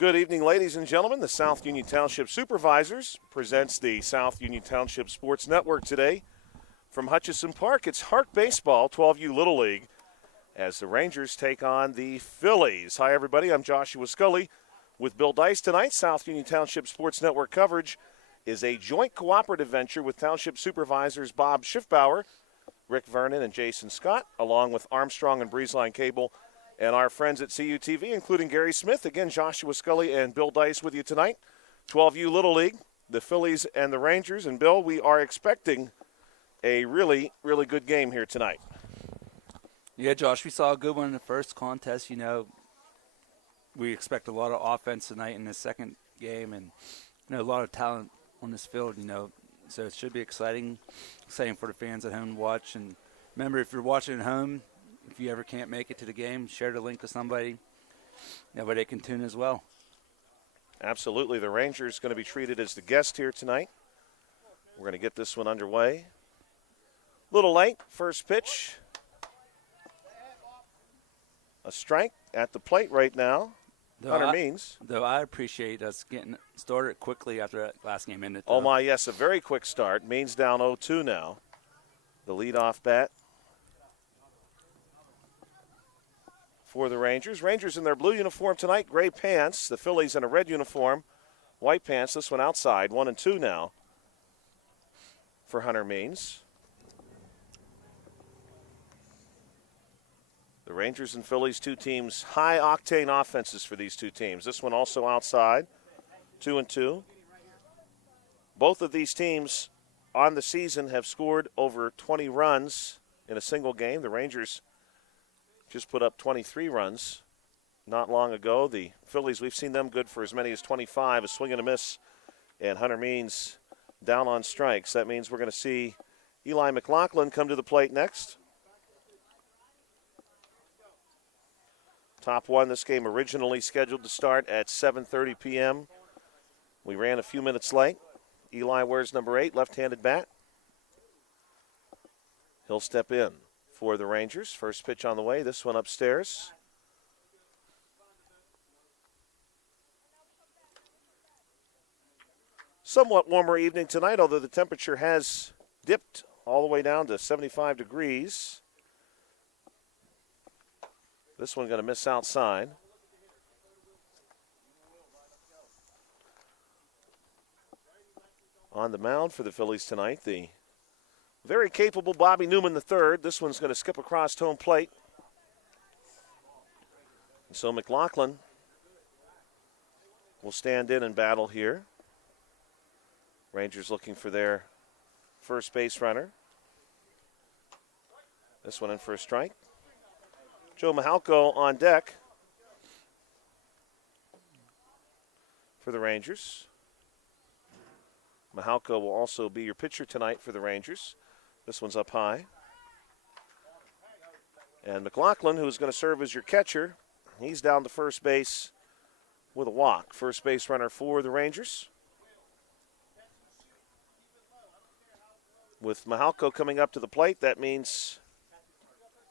Good evening, ladies and gentlemen. The South Union Township Supervisors presents the South Union Township Sports Network today. From Hutchison Park, it's HARC Baseball, 12U Little League, as the Rangers take on the Phillies. Hi, everybody. I'm Joshua Scully with Bill Dice tonight. South Union Township Sports Network coverage is a joint cooperative venture with Township Supervisors Bob Schiffbauer, Rick Vernon, and Jason Scott, along with Armstrong and Breezeline Cable, and our friends at CUTV, including Gary Smith. Again, Joshua Scully and Bill Dice with you tonight. 12U Little League, the Phillies and the Rangers. And, Bill, we are expecting a really, really good game here tonight. Yeah, Josh, we saw a good one in the first contest. You know, we expect a lot of offense tonight in the second game, and a lot of talent on this field, so it should be exciting for the fans at home to watch. And remember, if you're watching at home, if you ever can't make it to the game, share the link with somebody. That way they can tune as well. Absolutely. The Rangers going to be treated as the guest here tonight. We're going to get this one underway. Little late, first pitch. A strike at the plate right now. Hunter Means. Though I appreciate us getting started quickly after that last game ended. Oh, my, yes, a very quick start. Means down 0-2 now. The leadoff bat for the Rangers. Rangers in their blue uniform tonight, gray pants. The Phillies in a red uniform, white pants. This one outside, 1-2 now for Hunter Means. The Rangers and Phillies, two teams, high-octane offenses for these two teams. This one also outside, 2-2. Both of these teams on the season have scored over 20 runs in a single game. The Rangers just put up 23 runs not long ago. The Phillies, we've seen them good for as many as 25, a swing and a miss, and Hunter Means down on strikes. That means we're going to see Eli McLaughlin come to the plate next. Top one, this game originally scheduled to start at 7:30 p.m. We ran a few minutes late. Eli wears number 8, left-handed bat. He'll step in for the Rangers. First pitch on the way, this one upstairs. Somewhat warmer evening tonight, although the temperature has dipped all the way down to 75 degrees. This one going to miss outside. On the mound for the Phillies tonight, the very capable Bobby Newman III. This one's going to skip across home plate. And so McLaughlin will stand in and battle here. Rangers looking for their first base runner. This one in for a strike. Joe Mihalko on deck for the Rangers. Mihalko will also be your pitcher tonight for the Rangers. This one's up high. And McLaughlin, who is going to serve as your catcher, he's down to first base with a walk. First base runner for the Rangers. With Mihalko coming up to the plate, that means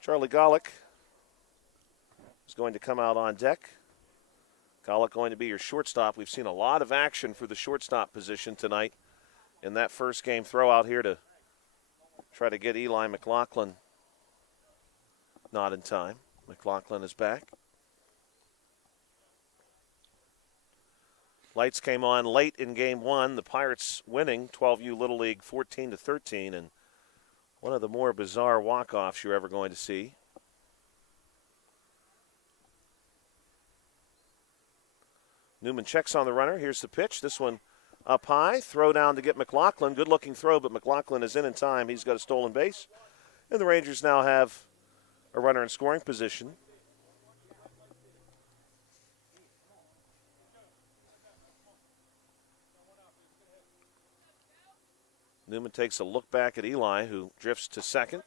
Charlie Golick is going to come out on deck. Golick going to be your shortstop. We've seen a lot of action for the shortstop position tonight in that first game throw out here to try to get Eli McLaughlin not in time. McLaughlin is back. Lights came on late in game one. The Pirates winning 12U Little League 14-13, and one of the more bizarre walk-offs you're ever going to see. Newman checks on the runner. Here's the pitch. This one up high. Throw down to get McLaughlin. Good-looking throw, but McLaughlin is in time. He's got a stolen base. And the Rangers now have a runner in scoring position. Newman takes a look back at Eli, who drifts to second.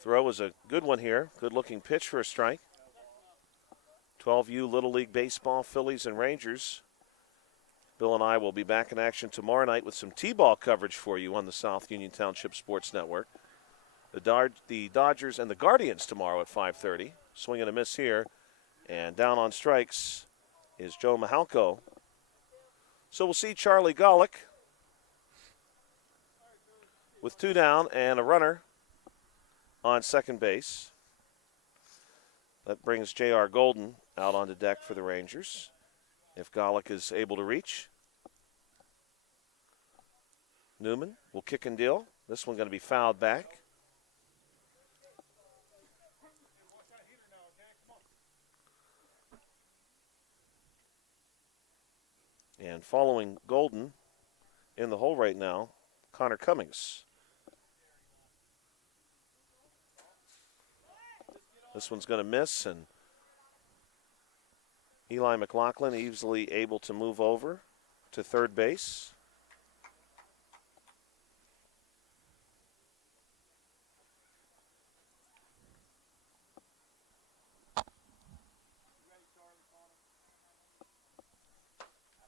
Throw is a good one here. Good-looking pitch for a strike. 12U Little League Baseball, Phillies and Rangers. Bill and I will be back in action tomorrow night with some T-ball coverage for you on the South Union Township Sports Network. The Dodgers and the Guardians tomorrow at 5:30. Swing and a miss here. And down on strikes, is Joe Mahalko. So we'll see Charlie Golick with 2 down and a runner on second base. That brings J.R. Golden out onto deck for the Rangers, if Golick is able to reach. Newman will kick and deal. This one going to be fouled back. And following Golden in the hole right now, Connor Cummings. This one's going to miss, and Eli McLaughlin easily able to move over to third base.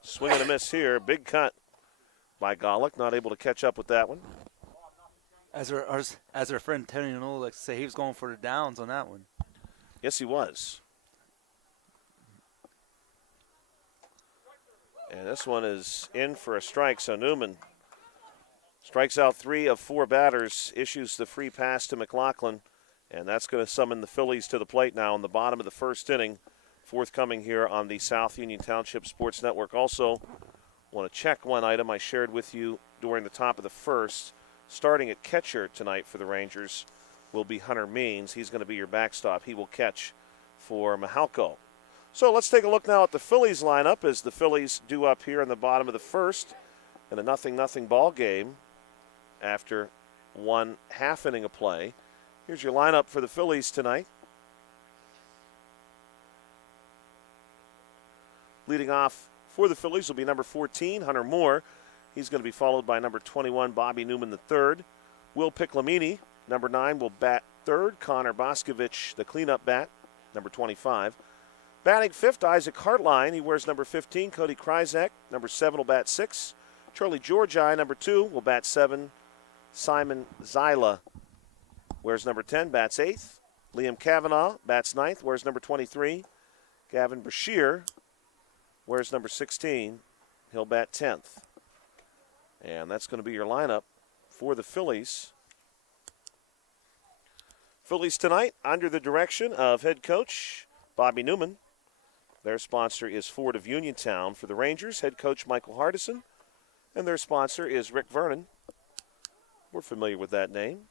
Swing and a miss here. Big cut by Golick. Not able to catch up with that one. As our friend Tony Noel likes to say, he was going for the downs on that one. Yes, he was. And this one is in for a strike. So Newman strikes out 3 of 4 batters, issues the free pass to McLaughlin, and that's going to summon the Phillies to the plate now in the bottom of the first inning. Forthcoming here on the South Union Township Sports Network. Also, want to check one item I shared with you during the top of the first. Starting at catcher tonight for the Rangers will be Hunter Means. He's going to be your backstop. He will catch for Mahalko. So let's take a look now at the Phillies lineup as the Phillies do up here in the bottom of the first in a 0-0 ball game after 1 half inning of play. Here's your lineup for the Phillies tonight. Leading off for the Phillies will be number 14, Hunter Moore. He's going to be followed by number 21, Bobby Newman III. Will Piclamini, number 9, will bat third. Connor Boscovich, the cleanup bat, number 25. Batting fifth, Isaac Hartline. He wears number 15. Cody Kryzak, number 7, will bat 6. Charlie Georgi, number 2, will bat 7. Simon Zyla wears number 10, bats 8th. Liam Kavanaugh bats 9th, wears number 23. Gavin Brashear wears number 16. He'll bat 10th. And that's going to be your lineup for the Phillies. Phillies tonight under the direction of head coach Bobby Newman. Their sponsor is Ford of Uniontown. For the Rangers, head coach Michael Hardison. And their sponsor is Rick Vernon. We're familiar with that name.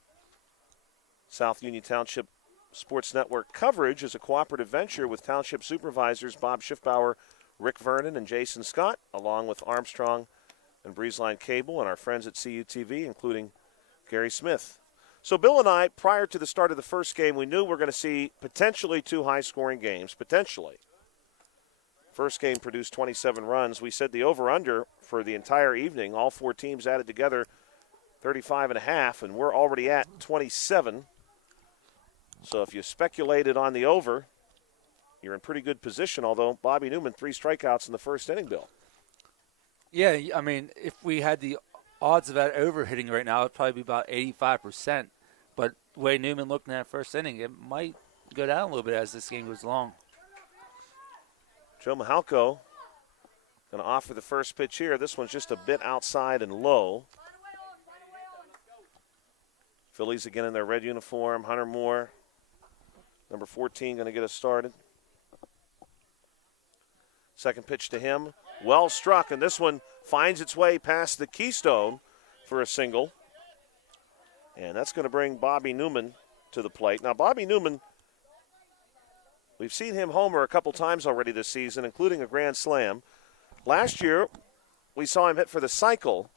South Union Township Sports Network coverage is a cooperative venture with Township Supervisors Bob Schiffbauer, Rick Vernon, and Jason Scott, along with Armstrong and Breezeline Cable and our friends at CUTV, including Gary Smith. So Bill and I, prior to the start of the first game, we knew we were going to see potentially 2 high-scoring games, potentially. First game produced 27 runs. We said the over-under for the entire evening, all 4 teams added together, 35.5, and we're already at 27. So if you speculated on the over, you're in pretty good position, although Bobby Newman, 3 strikeouts in the first inning, Bill. Yeah, I mean, if we had the odds of that over hitting right now, it'd probably be about 85%. But the way Newman looked in that first inning, it might go down a little bit as this game goes along. Joe Mahalko going to offer the first pitch here. This one's just a bit outside and low. Phillies again in their red uniform. Hunter Moore, number 14, going to get us started. Second pitch to him. Well struck, and this one finds its way past the keystone for a single. And that's going to bring Bobby Newman to the plate. Now, Bobby Newman, we've seen him homer a couple times already this season, including a grand slam. Last year, we saw him hit for the cycle.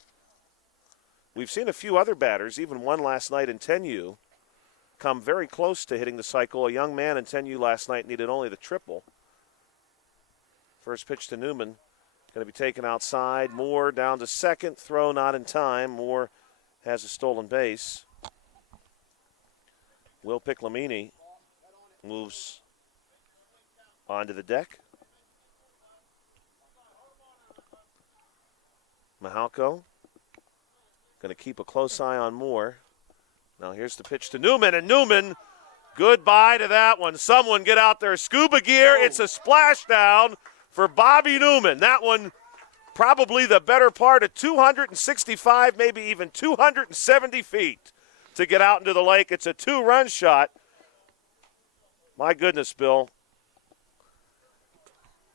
We've seen a few other batters, even one last night in 10U, come very close to hitting the cycle. A young man in 10U last night needed only the triple. First pitch to Newman, going to be taken outside. Moore down to second, throw not in time. Moore has a stolen base. Will Piclamini moves onto the deck. Mahalko going to keep a close eye on Moore. Now here's the pitch to Newman, and Newman, goodbye to that one. Someone get out their scuba gear. It's a splashdown for Bobby Newman. That one probably the better part of 265, maybe even 270 feet to get out into the lake. It's a 2-run shot. My goodness, Bill.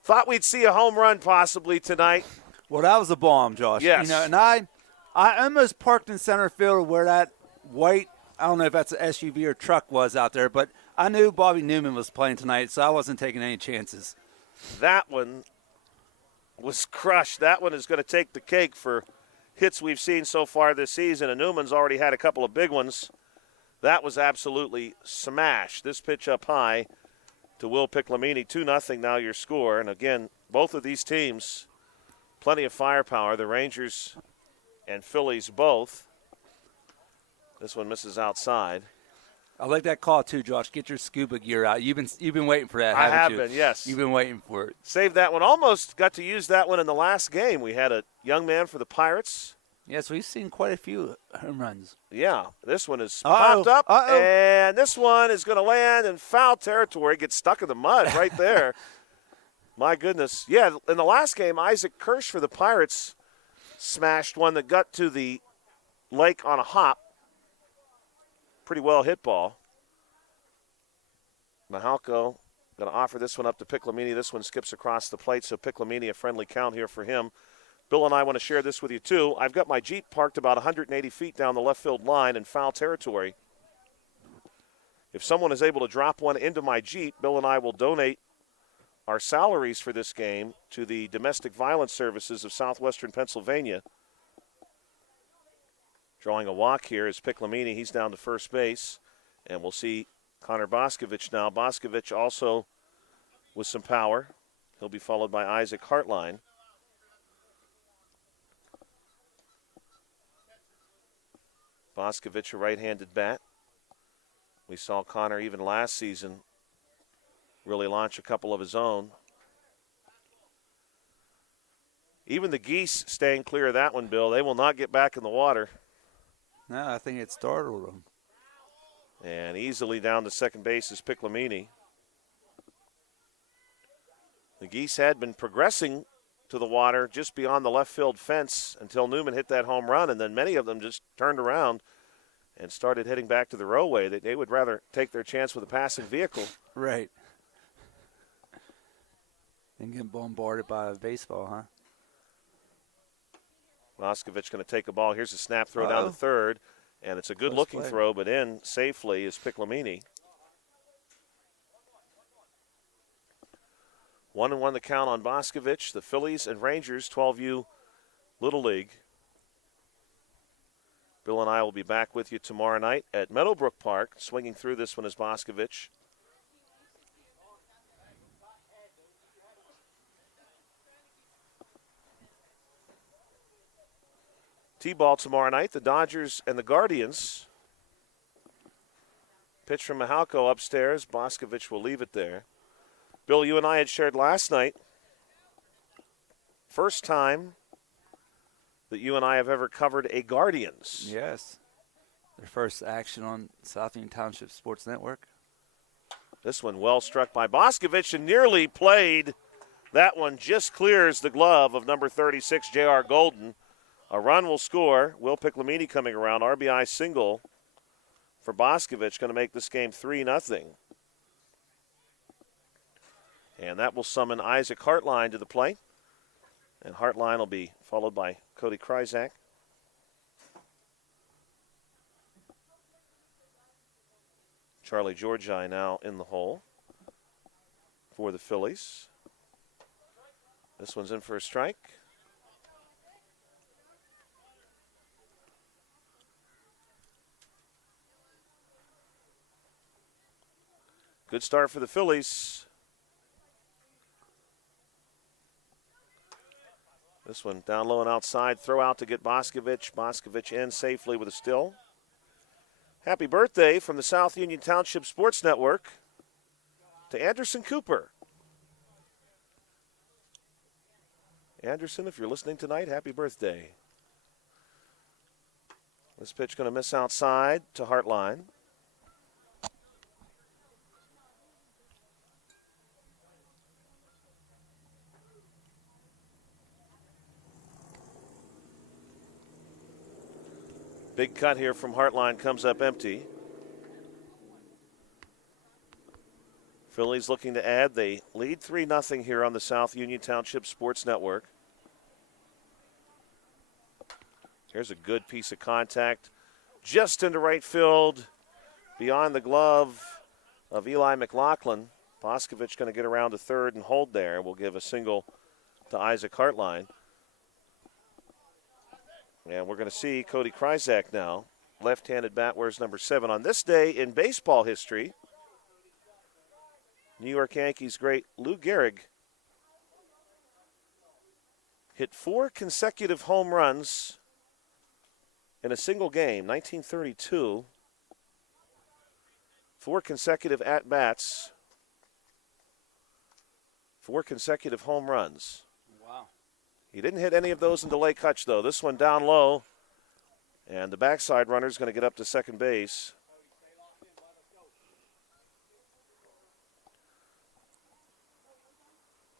Thought we'd see a home run possibly tonight. Well, that was a bomb, Josh. Yes. And I almost parked in center field where that white, I don't know if that's an SUV or truck was out there, but I knew Bobby Newman was playing tonight, so I wasn't taking any chances. That one was crushed. That one is going to take the cake for hits we've seen so far this season, and Newman's already had a couple of big ones. That was absolutely smashed. This pitch up high to Will Piclamini, 2-0 now your score. And again, both of these teams, plenty of firepower. The Rangers and Phillies both. This one misses outside. I like that call too, Josh. Get your scuba gear out. You've been waiting for that, I haven't have you? been, yes. You've been waiting for it. Saved that one. Almost got to use that one in the last game. We had a young man for the Pirates. Yeah, so we've seen quite a few home runs. Yeah, this one is popped up, and this one is going to land in foul territory. Gets stuck in the mud right there. My goodness. Yeah, in the last game, Isaac Kirsch for the Pirates smashed one that got to the lake on a hop. Pretty well hit ball. Mahalko going to offer this one up to Piclamini. This one skips across the plate, so Piclamini, a friendly count here for him. Bill and I want to share this with you, too. I've got my Jeep parked about 180 feet down the left field line in foul territory. If someone is able to drop one into my Jeep, Bill and I will donate our salaries for this game to the Domestic Violence Services of Southwestern Pennsylvania. Drawing a walk here is Piclamini. He's down to first base. And we'll see Connor Boscovich now. Boscovich also with some power. He'll be followed by Isaac Hartline. Boscovich, a right-handed bat. We saw Connor even last season really launch a couple of his own. Even the Geese staying clear of that one, Bill. They will not get back in the water. No, I think it startled them. And easily down to second base is Piclamini. The Geese had been progressing to the water just beyond the left field fence until Newman hit that home run, and then many of them just turned around and started heading back to the rowway. They would rather take their chance with a passing vehicle. Right. And get bombarded by a baseball, huh? Boscovich going to take a ball. Here's a snap throw down to third, and it's a good-looking throw, but in safely is Piclamini. 1-1 the count on Boscovich. The Phillies and Rangers, 12U Little League. Bill and I will be back with you tomorrow night at Meadowbrook Park. Swinging through this one is Boscovich. T-ball tomorrow night, the Dodgers and the Guardians. Pitch from Mahalko upstairs. Boscovich will leave it there. Bill, you and I had shared last night. First time that you and I have ever covered a Guardians. Yes. Their first action on South Union Township Sports Network. This one well struck by Boscovich and nearly played. That one just clears the glove of number 36, J.R. Golden. A run will score. Will Piclamini coming around. RBI single for Boscovich. Going to make this game 3-0. And that will summon Isaac Hartline to the plate. And Hartline will be followed by Cody Kryzak. Charlie Georgi now in the hole for the Phillies. This one's in for a strike. Good start for the Phillies. This one down low and outside. Throw out to get Boscovich. Boscovich in safely with a still. Happy birthday from the South Union Township Sports Network to Anderson Cooper. Anderson, if you're listening tonight, happy birthday. This pitch going to miss outside to Hartline. Big cut here from Hartline comes up empty. Phillies looking to add. They lead 3-0 here on the South Union Township Sports Network. Here's a good piece of contact. Just into right field, beyond the glove of Eli McLaughlin. Boscovich going to get around to third and hold there. We'll give a single to Isaac Hartline. And we're going to see Cody Kryzak now. Left-handed bat wears number 7. On this day in baseball history, New York Yankees great Lou Gehrig hit 4 consecutive home runs in a single game, 1932. 4 consecutive at-bats, 4 consecutive home runs. Wow. He didn't hit any of those in delay catch, though. This one down low, and the backside runner is going to get up to second base.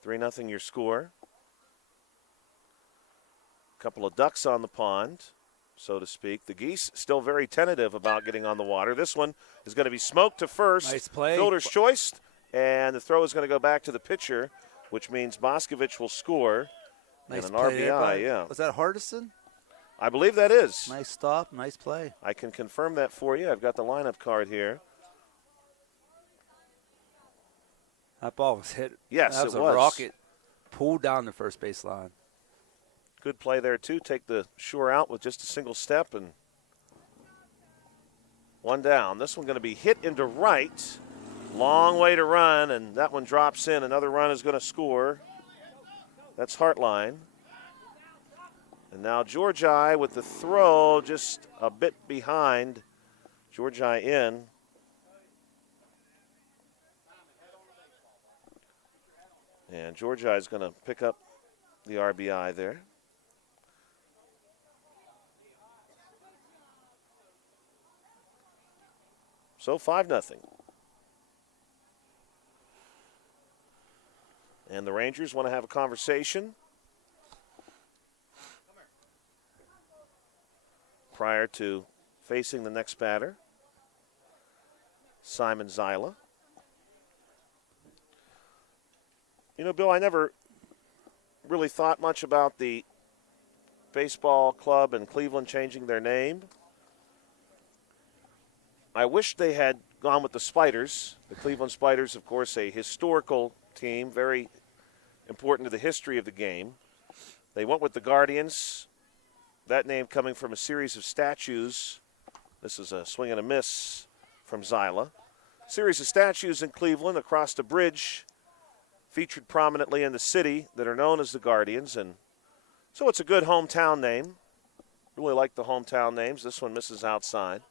Three 0 your score. A couple of ducks on the pond, so to speak. The geese still very tentative about getting on the water. This one is going to be smoked to first. Nice play. Fielder's choice, and the throw is going to go back to the pitcher, which means Boscovich will score. Nice and an play RBI, there, yeah. Was that Hardison? I believe that is. Nice stop, nice play. I can confirm that for you. I've got the lineup card here. That ball was hit. Yes, that was it a was. rocket. Pulled down the first base line. Good play there, too. Take the shore out with just a single step and one down. This one going to be hit into right. Long way to run, and that one drops in. Another run is going to score. That's Hartline. And now Georgi with the throw just a bit behind. Georgi in. And Georgi is going to pick up the RBI there. So 5-0. And the Rangers want to have a conversation prior to facing the next batter, Simon Zyla. You know, Bill, I never really thought much about the baseball club in Cleveland changing their name. I wish they had gone with the Spiders. The Cleveland Spiders, of course, a historical team, very important to the history of the game. They went with the Guardians, that name coming from a series of statues. This is a swing and a miss from Zyla. Series of statues in Cleveland across the bridge, featured prominently in the city, that are known as the Guardians. And so it's a good hometown name. Really like the hometown names. This one misses outside.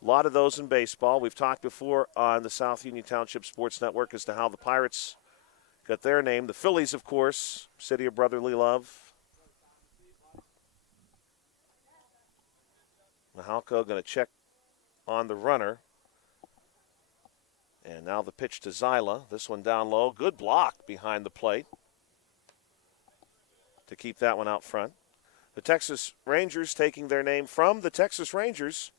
A lot of those in baseball. We've talked before on the South Union Township Sports Network as to how the Pirates got their name. The Phillies, of course, city of brotherly love. Mahalko going to check on the runner. And now the pitch to Zyla. This one down low. Good block behind the plate to keep that one out front. The Texas Rangers taking their name from the Texas Rangers,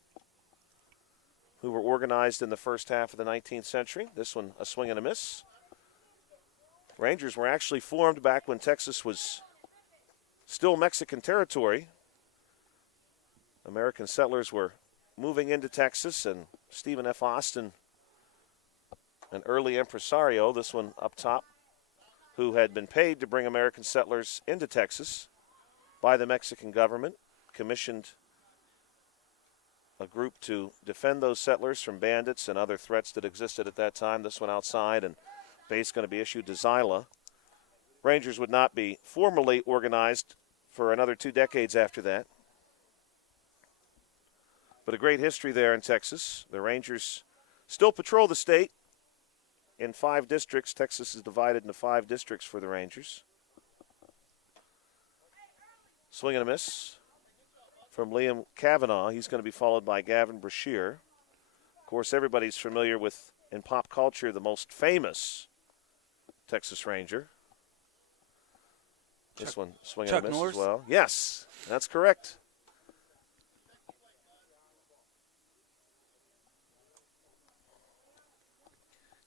who were organized in the first half of the 19th century. This one a swing and a miss. Rangers were actually formed back when Texas was still Mexican territory. American settlers were moving into Texas, and Stephen F. Austin, an early impresario, this one up top, who had been paid to bring American settlers into Texas by the Mexican government, commissioned a group to defend those settlers from bandits and other threats that existed at that time. This one outside, and base going to be issued to Zyla. Rangers would not be formally organized for another 2 decades after that. But a great history there in Texas. The Rangers still patrol the state in 5 districts. Texas is divided into 5 districts for the Rangers. Swing and a miss from Liam Cavanaugh. He's going to be followed by Gavin Brashear. Of course, everybody's familiar with, in pop culture, the most famous Texas Ranger. This one swing and a miss Norris? as well. Yes, that's correct.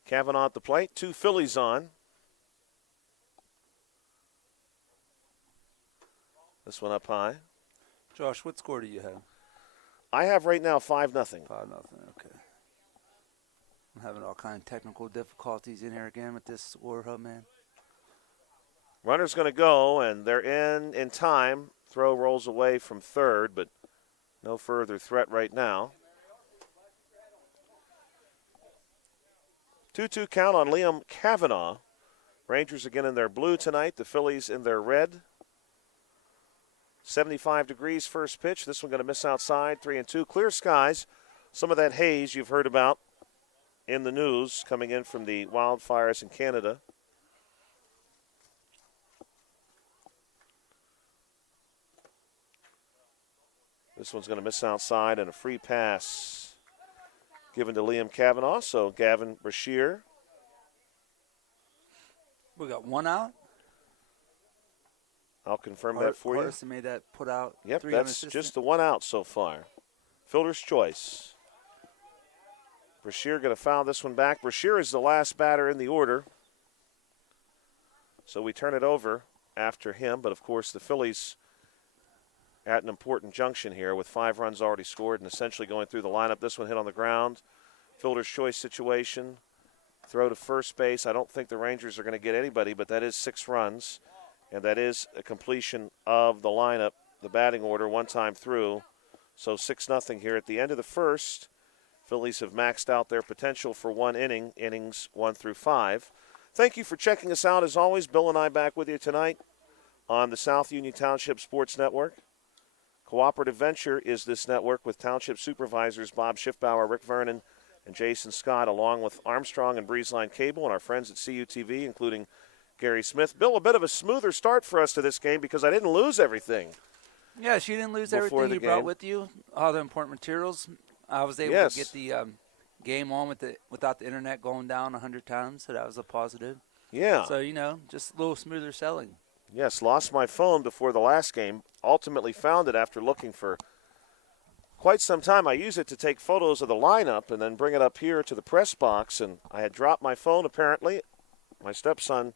Kavanaugh at the plate. 2 Phillies on. This one up high. Josh, what score do you have? I have right now 5-0. 5-0. Okay. I'm having all kind of technical difficulties in here again with this score, man. Runner's going to go, and they're in time. Throw rolls away from third, but no further threat right now. 2-2 count on Liam Kavanaugh. Rangers again in their blue tonight. The Phillies in their red. 75 degrees first pitch. This one going to miss outside. 3-2. Clear skies. Some of that haze you've heard about in the news coming in from the wildfires in Canada. This one's going to miss outside, and a free pass given to Liam Kavanaugh. So Gavin Brashear. We got 1 out. I'll confirm that for you. Hardison made that put out. Yep, that's just the 1 out so far. Fielder's choice. Brashear going to foul this one back. Brashear is the last batter in the order. So we turn it over after him. But, of course, the Phillies at an important junction here with 5 runs already scored and essentially going through the lineup. This one hit on the ground. Fielder's choice situation. Throw to first base. I don't think the Rangers are going to get anybody, but that is 6 runs. And that is a completion of the lineup, the batting order, one time through. So 6-0 here at the end of the first. Phillies have maxed out their potential for 1 inning, innings 1 through 5. Thank you for checking us out. As always, Bill and I back with you tonight on the South Union Township Sports Network. Cooperative Venture is this network with Township Supervisors Bob Schiffbauer, Rick Vernon, and Jason Scott, along with Armstrong and Breezeline Cable and our friends at CUTV, including Gary Smith. Bill, a bit of a smoother start for us to this game because I didn't lose everything. Yes, you didn't lose everything you brought with you, all the important materials. I was able to get the game on without the internet going down 100 times, so that was a positive. Yeah. So, just a little smoother selling. Yes, lost my phone before the last game. Ultimately found it after looking for quite some time. I use it to take photos of the lineup and then bring it up here to the press box, and I had dropped my phone apparently. My stepson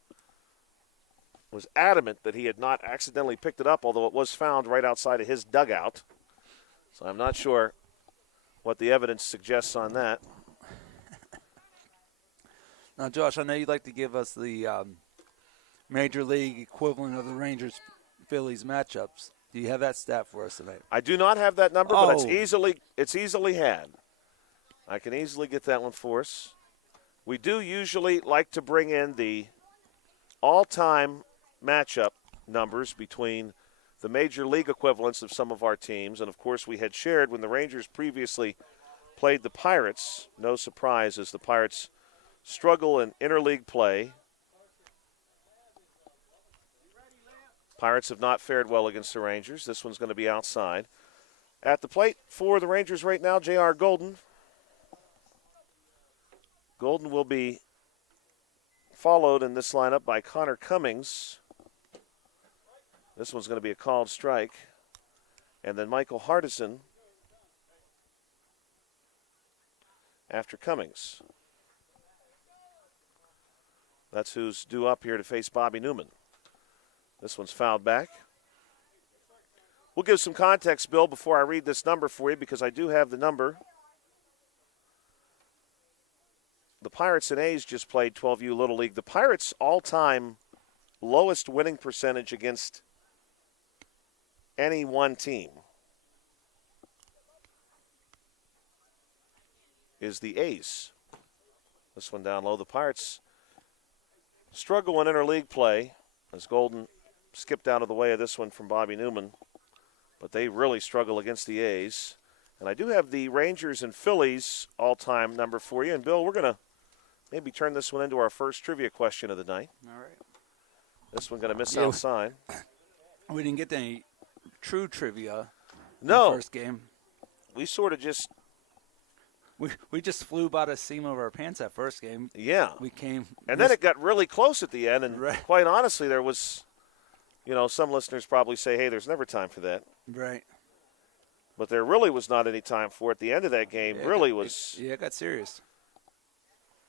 was adamant that he had not accidentally picked it up, although it was found right outside of his dugout. So I'm not sure what the evidence suggests on that. Now, Josh, I know you'd like to give us the Major League equivalent of the Rangers-Phillies matchups. Do you have that stat for us tonight? I do not have that number, but it's easily had. I can easily get that one for us. We do usually like to bring in the all-time matchup numbers between the Major League equivalents of some of our teams. And, of course, we had shared when the Rangers previously played the Pirates. No surprise as the Pirates struggle in interleague play. Pirates have not fared well against the Rangers. This one's going to be outside. At the plate for the Rangers right now, J.R. Golden. Golden will be followed in this lineup by Connor Cummings. This one's going to be a called strike. And then Michael Hardison after Cummings. That's who's due up here to face Bobby Newman. This one's fouled back. We'll give some context, Bill, before I read this number for you, because I do have the number. The Pirates and A's just played 12U Little League. The Pirates' all-time lowest winning percentage against any one team is the A's. This one down low. The Pirates struggle in interleague play as Golden skipped out of the way of this one from Bobby Newman. But they really struggle against the A's. And I do have the Rangers and Phillies all-time number for you. And, Bill, we're going to maybe turn this one into our first trivia question of the night. All right. This one going to miss outside. We didn't get any true trivia in the first game. We sort of just we just flew by the seam of our pants that first game. Yeah. We came. And then it got really close at the end. And right. Quite honestly, there was, some listeners probably say, hey, there's never time for that. Right. But there really was not any time for it. The end of that game it really got, was. It got serious.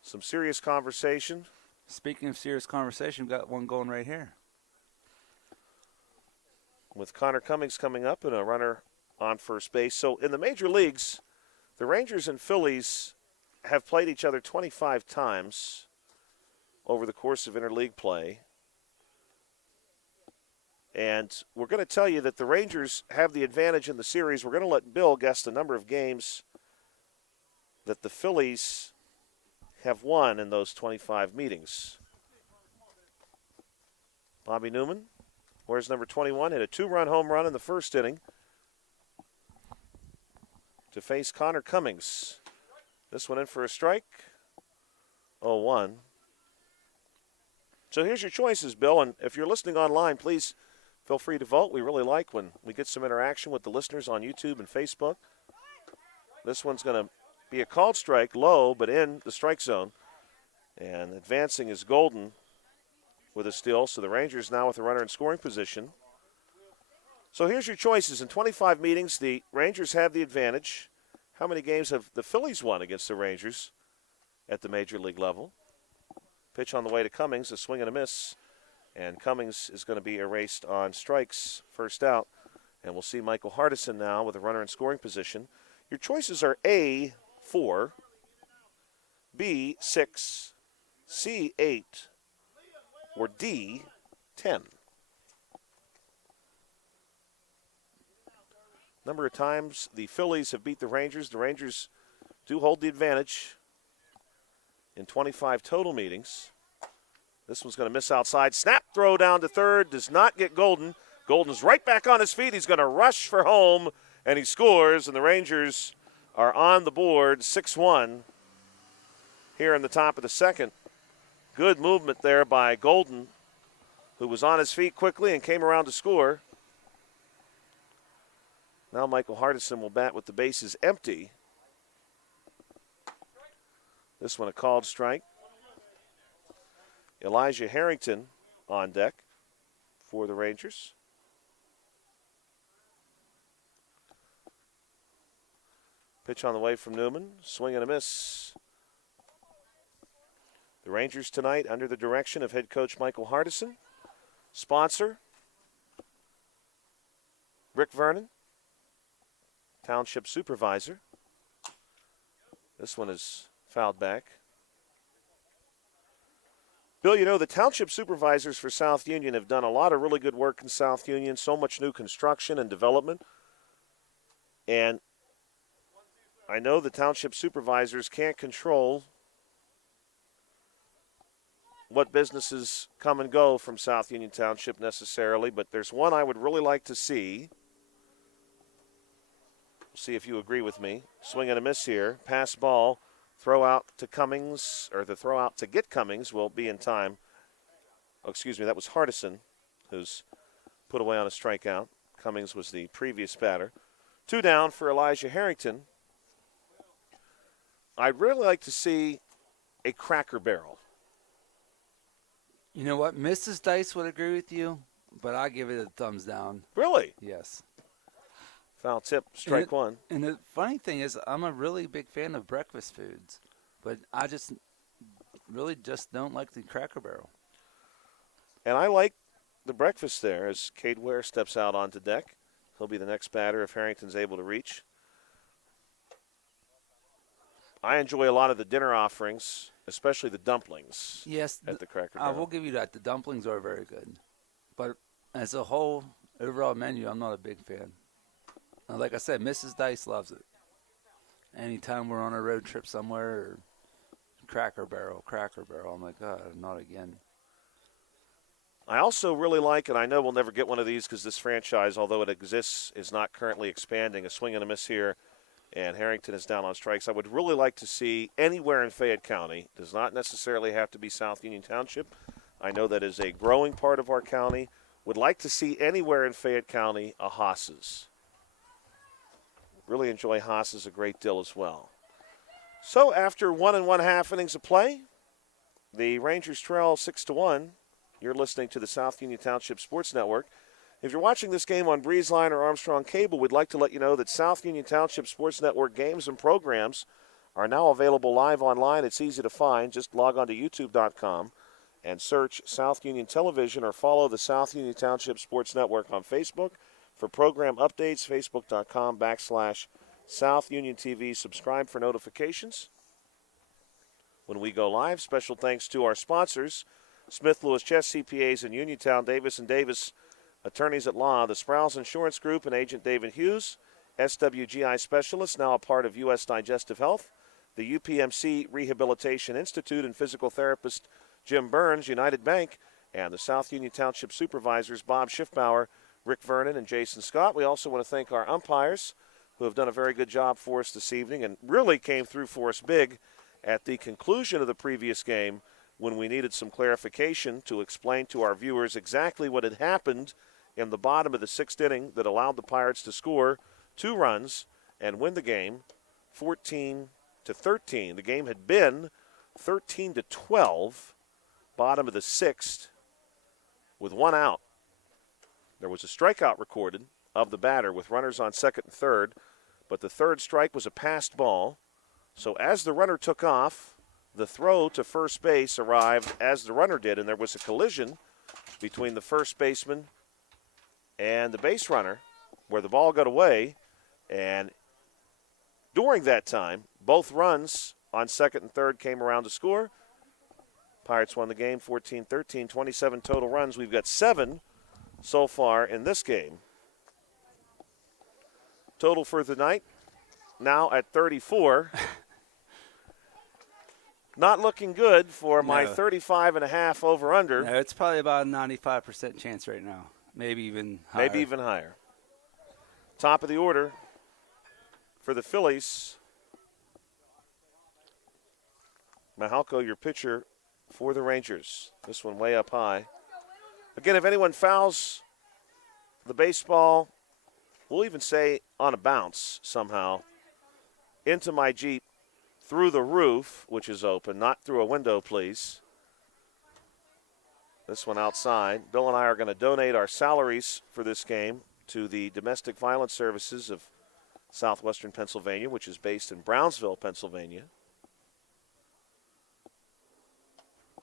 Some serious conversation. Speaking of serious conversation, we've got one going right here. With Connor Cummings coming up and a runner on first base. So in the major leagues, the Rangers and Phillies have played each other 25 times over the course of interleague play. And we're going to tell you that the Rangers have the advantage in the series. We're going to let Bill guess the number of games that the Phillies have won in those 25 meetings. Bobby Newman, where's number 21? Hit a 2-run home run in the first inning to face Connor Cummings. This one in for a strike. 0-1. So here's your choices, Bill. And if you're listening online, please feel free to vote. We really like when we get some interaction with the listeners on YouTube and Facebook. This one's going to be a called strike, low, but in the strike zone. And advancing is Golden with a steal. So the Rangers now with a runner in scoring position. So here's your choices. In 25 meetings, the Rangers have the advantage. How many games have the Phillies won against the Rangers at the major league level? Pitch on the way to Cummings, a swing and a miss. And Cummings is going to be erased on strikes, first out. And we'll see Michael Hardison now with a runner in scoring position. Your choices are A, 4, B, 6, C, 8, or D, 10. Number of times the Phillies have beat the Rangers. The Rangers do hold the advantage in 25 total meetings. This one's going to miss outside. Snap throw down to third. Does not get Golden. Golden's right back on his feet. He's going to rush for home, and he scores. And the Rangers are on the board, 6-1 here in the top of the second. Good movement there by Golden, who was on his feet quickly and came around to score. Now Michael Hardison will bat with the bases empty. This one a called strike. Elijah Harrington on deck for the Rangers. Pitch on the way from Newman. Swing and a miss. The Rangers tonight under the direction of head coach Michael Hardison. Sponsor, Rick Vernon, township supervisor. This one is fouled back. Bill, you know, the township supervisors for South Union have done a lot of really good work in South Union, so much new construction and development. And I know the township supervisors can't control what businesses come and go from South Union Township necessarily, but there's one I would really like to see. We'll see if you agree with me. Swing and a miss here. Pass ball. Throw out to Cummings, or the throw out to get Cummings will be in time. Oh, excuse me, that was Hardison, who's put away on a strikeout. Cummings was the previous batter. 2 down for Elijah Harrington. I'd really like to see a Cracker Barrel. You know what? Mrs. Dice would agree with you, but I give it a thumbs down. Really? Yes. Foul tip, strike one. And the funny thing is, I'm a really big fan of breakfast foods, but I just don't like the Cracker Barrel. And I like the breakfast there as Cade Ware steps out onto deck. He'll be the next batter if Harrington's able to reach. I enjoy a lot of the dinner offerings, especially the dumplings. Yes, at the Cracker Barrel. I will give you that. The dumplings are very good. But as a whole, overall menu, I'm not a big fan. Like I said, Mrs. Dice loves it. Anytime we're on a road trip somewhere, or Cracker Barrel, I'm like, oh, not again. I also really like, and I know we'll never get one of these because this franchise, although it exists, is not currently expanding. A swing and a miss here, and Harrington is down on strikes. I would really like to see anywhere in Fayette County. Does not necessarily have to be South Union Township. I know that is a growing part of our county. Would like to see anywhere in Fayette County a Haas's. Really enjoy Haas's a great deal as well. So after 1 1/2 innings of play, the Rangers trail 6-1. You're listening to the South Union Township Sports Network. If you're watching this game on BreezeLine or Armstrong Cable, we'd like to let you know that South Union Township Sports Network games and programs are now available live online. It's easy to find. Just log on to youtube.com and search South Union Television or follow the South Union Township Sports Network on Facebook for program updates, facebook.com/South Union TV. Subscribe for notifications when we go live. Special thanks to our sponsors, Smith Lewis Chess CPAs in Uniontown, Davis & Davis Attorneys at Law, the Sprouse Insurance Group and Agent David Hughes, SWGI Specialist, now a part of U.S. Digestive Health, the UPMC Rehabilitation Institute and physical therapist Jim Burns, United Bank, and the South Union Township Supervisors Bob Schiffbauer, Rick Vernon, and Jason Scott. We also want to thank our umpires who have done a very good job for us this evening and really came through for us big at the conclusion of the previous game when we needed some clarification to explain to our viewers exactly what had happened in the bottom of the sixth inning that allowed the Pirates to score 2 runs and win the game 14-13. The game had been 13-12, bottom of the sixth, with 1 out. There was a strikeout recorded of the batter with runners on second and third, but the third strike was a passed ball. So as the runner took off, the throw to first base arrived as the runner did, and there was a collision between the first baseman and the base runner where the ball got away. And during that time, both runs on second and third came around to score. Pirates won the game 14-13, 27 total runs. We've got 7 so far in this game. Total for the night now at 34. Not looking good for my 35.5 over-under. No, it's probably about a 95% chance right now. Maybe even higher. Maybe even higher. Top of the order for the Phillies. Mahalko, your pitcher for the Rangers. This one way up high. Again, if anyone fouls the baseball, we'll even say on a bounce somehow, into my Jeep through the roof, which is open, not through a window, please. This one outside. Bill and I are going to donate our salaries for this game to the Domestic Violence Services of Southwestern Pennsylvania, which is based in Brownsville, Pennsylvania.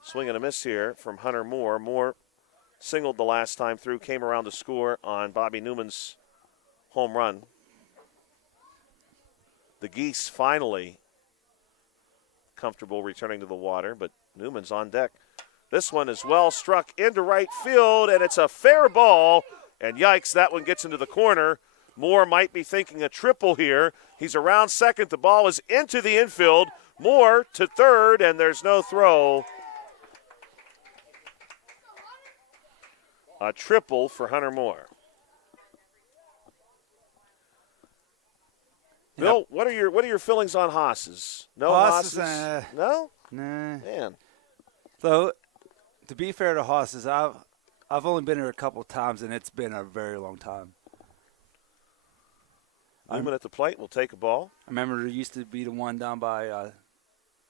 Swing and a miss here from Hunter Moore. Moore singled the last time through, came around to score on Bobby Newman's home run. The Geese finally comfortable returning to the water, but Newman's on deck. This one is well struck into right field, and it's a fair ball. And yikes, that one gets into the corner. Moore might be thinking a triple here. He's around second. The ball is into the infield. Moore to third, and there's no throw. A triple for Hunter Moore. Bill, what are your feelings on Haas's? No Haas's? No? Nah. Man. So, to be fair to Haas's, I've only been here a couple of times, and it's been a very long time. Newman at the plate will take a ball. I remember there used to be the one down by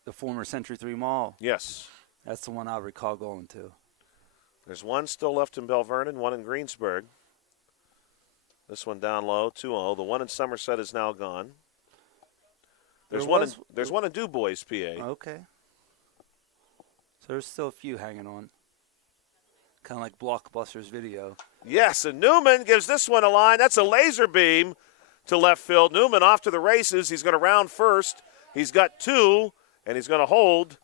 the former Century 3 Mall. Yes. That's the one I recall going to. There's one still left in Bell Vernon, one in Greensburg. This one down low, 2-0. The one in Somerset is now gone. There's one in DuBois, PA. Okay. So there's still a few hanging on. Kind of like Blockbuster's video. Yes, and Newman gives this one a line. That's a laser beam to left field. Newman off to the races. He's going to round first. He's got 2, and he's going to hold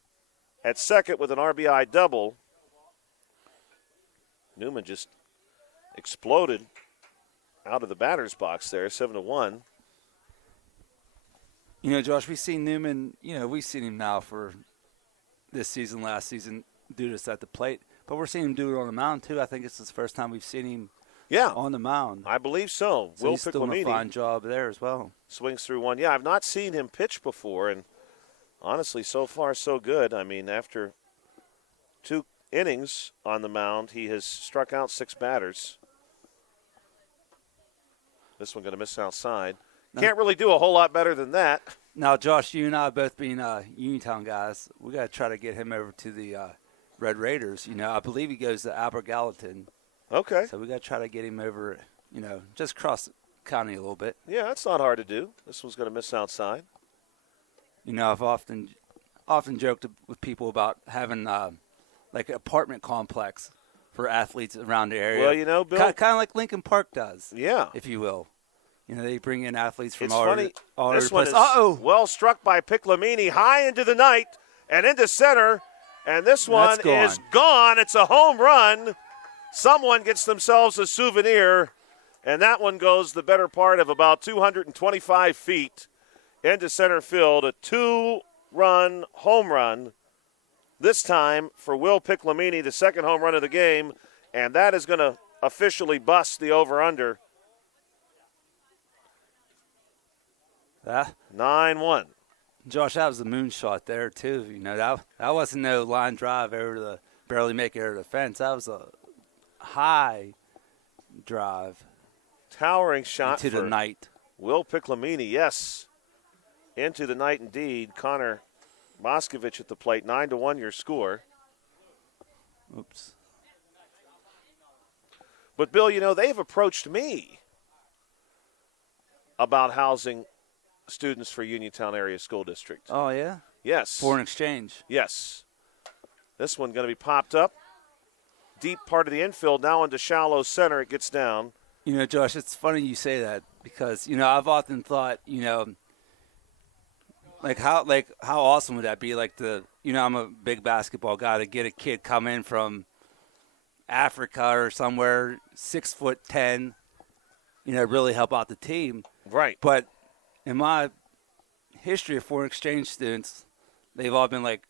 at second with an RBI double. Newman just exploded out of the batter's box there, 7-1. You know, Josh, we've seen Newman, we've seen him now for this season, last season, do this at the plate. But we're seeing him do it on the mound, too. I think it's the first time we've seen him on the mound. I believe so. So he's doing a fine job there as well. Swings through one. Yeah, I've not seen him pitch before, and honestly, so far, so good. I mean, after 2 innings on the mound, he has struck out 6 batters. This one going to miss outside. Can't really do a whole lot better than that. Now, Josh, you and I both being Uniontown guys, we got to try to get him over to the Red Raiders. I believe he goes to Abergallatin. Okay. So we got to try to get him over, just cross the county a little bit. Yeah, that's not hard to do. This one's going to miss outside. I've often joked with people about having like an apartment complex for athletes around the area. Well, Bill, kind of like Lincoln Park does. Yeah. If you will. They bring in athletes from it's all funny. over This the one place. is well struck by Piclamini, high into the night and into center, and this one is gone. It's a home run. Someone gets themselves a souvenir, and that one goes the better part of about 225 feet into center field. A 2-run home run, this time for Will Piclamini, the second home run of the game, and that is going to officially bust the over-under. 9-1. Josh, that was a moonshot there, too. That wasn't no line drive over the barely make it over the fence. That was a high drive. Towering shot into the night. Will Piclamini, yes. Into the night indeed. Connor Moskovich at the plate. 9-1 your score. Oops. But, Bill, they've approached me about housing students for Uniontown Area School District. Oh, yeah? Yes. For an exchange. Yes. This one going to be popped up. Deep part of the infield, now into shallow center. It gets down. Josh, it's funny you say that because, I've often thought, how awesome would that be? Like I'm a big basketball guy, to get a kid come in from Africa or somewhere, 6'10", really help out the team. Right. But in my history of foreign exchange students, they've all been like,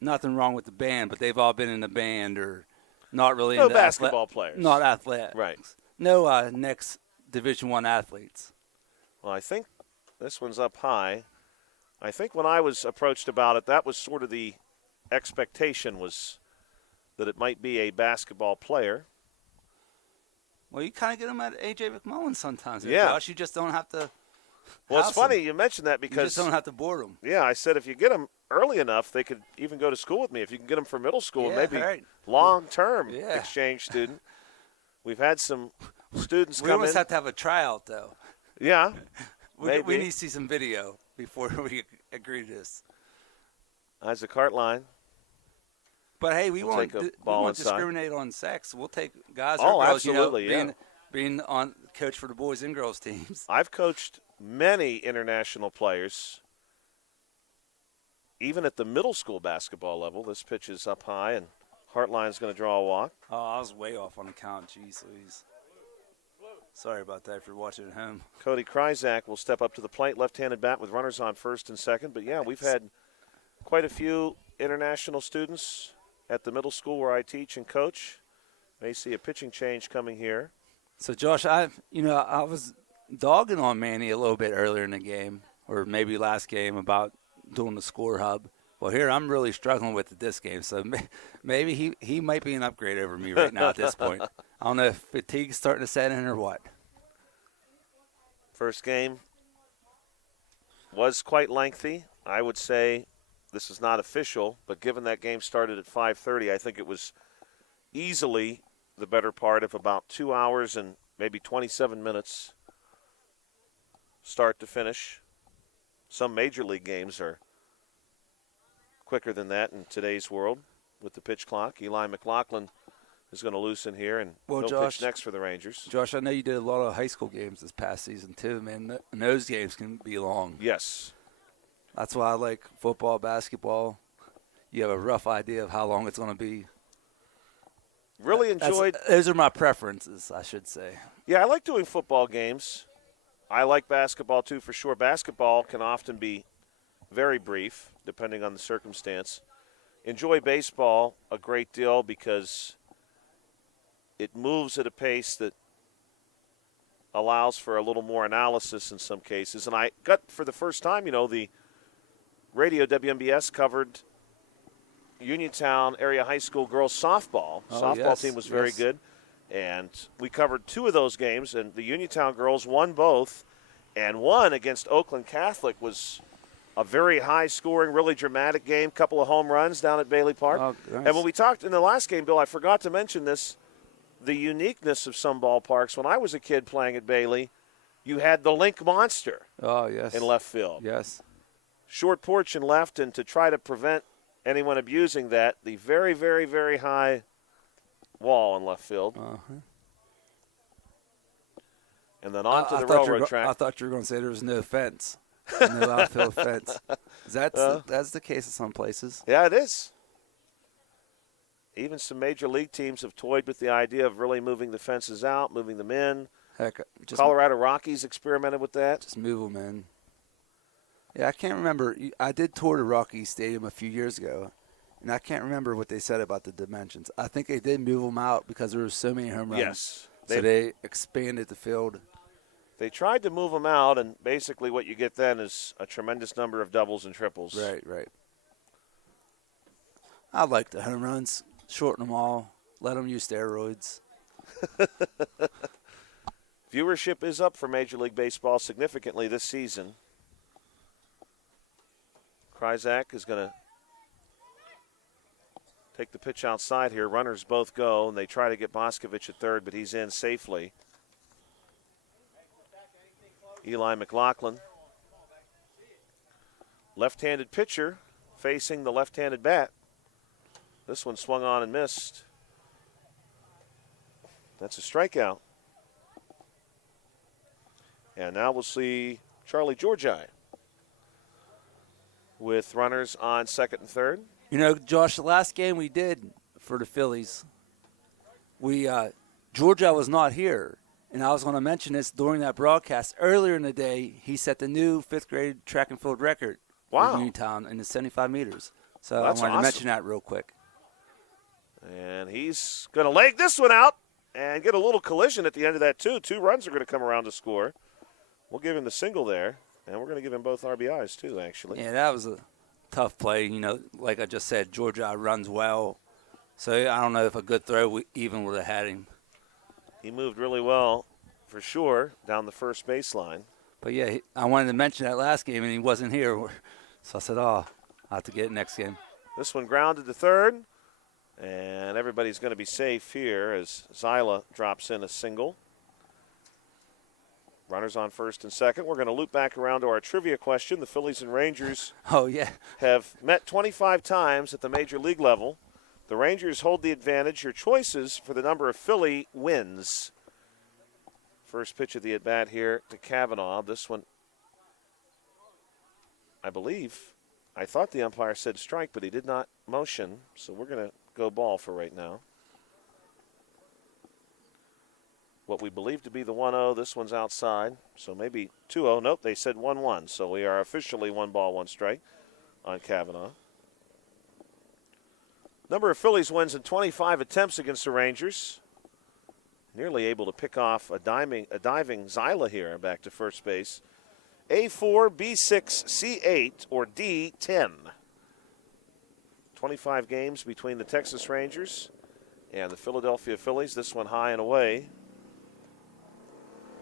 nothing wrong with the band, but they've all been in the band or not really no into basketball players. Not athletics. Right. No next Division I athletes. Well, I think this one's up high. I think when I was approached about it, that was sort of the expectation, was that it might be a basketball player. Well, you kind of get them at A.J. McMullen sometimes. Yeah. Josh. You just don't have to. Well, it's funny you mentioned that because you just don't have to board them. Yeah, I said if you get them early enough, they could even go to school with me. If you can get them for middle school, maybe long-term exchange student. We've had some students come in. We almost have to have a tryout, though. Yeah, we need to see some video before we agree to this. As a cart line. But, hey, we won't discriminate on sex. We'll take guys or girls, absolutely, being on coach for the boys and girls teams. I've coached many international players, even at the middle school basketball level. This pitch is up high, and Hartline's going to draw a walk. Oh, I was way off on the count. Jeez Louise. Sorry about that if you're watching at home. Cody Kryzak will step up to the plate, left-handed bat with runners on first and second. But, yeah, we've had quite a few international students at the middle school where I teach and coach. May see a pitching change coming here. So, Josh, I was dogging on Manny a little bit earlier in the game, or maybe last game, about doing the score hub. Well, here I'm really struggling with it this game, so maybe he might be an upgrade over me right now at this point. I don't know if fatigue's starting to set in or what. First game was quite lengthy. I would say this is not official, but given that game started at 5:30, I think it was easily the better part of about 2 hours and maybe 27 minutes start to finish. Some major league games are quicker than that in today's world with the pitch clock. Eli McLaughlin is going to loosen here, and he'll pitch next for the Rangers. Josh, I know you did a lot of high school games this past season too, man. And those games can be long. Yes. That's why I like football, basketball. You have a rough idea of how long it's going to be. Really enjoyed. Those are my preferences, I should say. Yeah, I like doing football games. I like basketball too, for sure. Basketball can often be very brief, depending on the circumstance. Enjoy baseball a great deal because it moves at a pace that allows for a little more analysis in some cases. And I got, for the first time, the radio WMBS covered Uniontown Area High School girls softball. Softball team was very good. And we covered 2 of those games, and the Uniontown girls won both. And one against Oakland Catholic was a very high-scoring, really dramatic game, couple of home runs down at Bailey Park. Oh, nice. And when we talked in the last game, Bill, I forgot to mention this, the uniqueness of some ballparks. When I was a kid playing at Bailey, you had the Link Monster in left field. Yes. short porch and left, and to try to prevent anyone abusing that, the very, very, very high wall in left field. Uh-huh. And then on to the railroad track. I thought you were going to say there was no fence, no outfield fence. That's the case in some places. Yeah, it is. Even some major league teams have toyed with the idea of really moving the fences out, moving them in. Heck, Colorado Rockies experimented with that. Just move them in. Yeah, I can't remember. I did tour the Rockies Stadium a few years ago, and I can't remember what they said about the dimensions. I think they did move them out because there were so many home runs. Yes. So they expanded the field. They tried to move them out, and basically what you get then is a tremendous number of doubles and triples. Right. I like the home runs. Shorten them all. Let them use steroids. Viewership is up for Major League Baseball significantly this season. Kryzak is going to take the pitch outside here. Runners both go, and they try to get Boscovich at third, but he's in safely. Eli McLaughlin, left-handed pitcher, facing the left-handed bat. This one swung on and missed. That's a strikeout. And now we'll see Charlie Georgi with runners on second and third. You know, Josh, the last game we did for the Phillies, Georgia was not here. And I was going to mention this during that broadcast. Earlier in the day, he set the new fifth-grade track and field record for Uniontown in the 75 meters. So I wanted to mention that real quick. And he's going to leg this one out and get a little collision at the end of that, too. 2 runs are going to come around to score. We'll give him the single there, and we're going to give him both RBIs, too, actually. Yeah, that was a tough play. You know, like I just said, Georgia runs well. So I don't know if a good throw even would have had him. He moved really well, for sure, down the first baseline. But, yeah, I wanted to mention that last game, and he wasn't here. So I said, I'll have to get it next game. This one grounded to third, and everybody's going to be safe here as Zyla drops in a single. Runners on first and second. We're going to loop back around to our trivia question. The Phillies and Rangers have met 25 times at the major league level. The Rangers hold the advantage. Your choices for the number of Philly wins. First pitch of the at-bat here to Kavanaugh. This one, I thought the umpire said strike, but he did not motion. So we're going to go ball for right now. What we believe to be the 1-0, this one's outside. So maybe 2-0. Nope, they said 1-1. So we are officially 1 ball, 1 strike on Kavanaugh. Number of Phillies wins in 25 attempts against the Rangers. Nearly able to pick off a diving Zyla here back to first base. A4, B6, C8, or D10. 25 games between the Texas Rangers and the Philadelphia Phillies. This one high and away.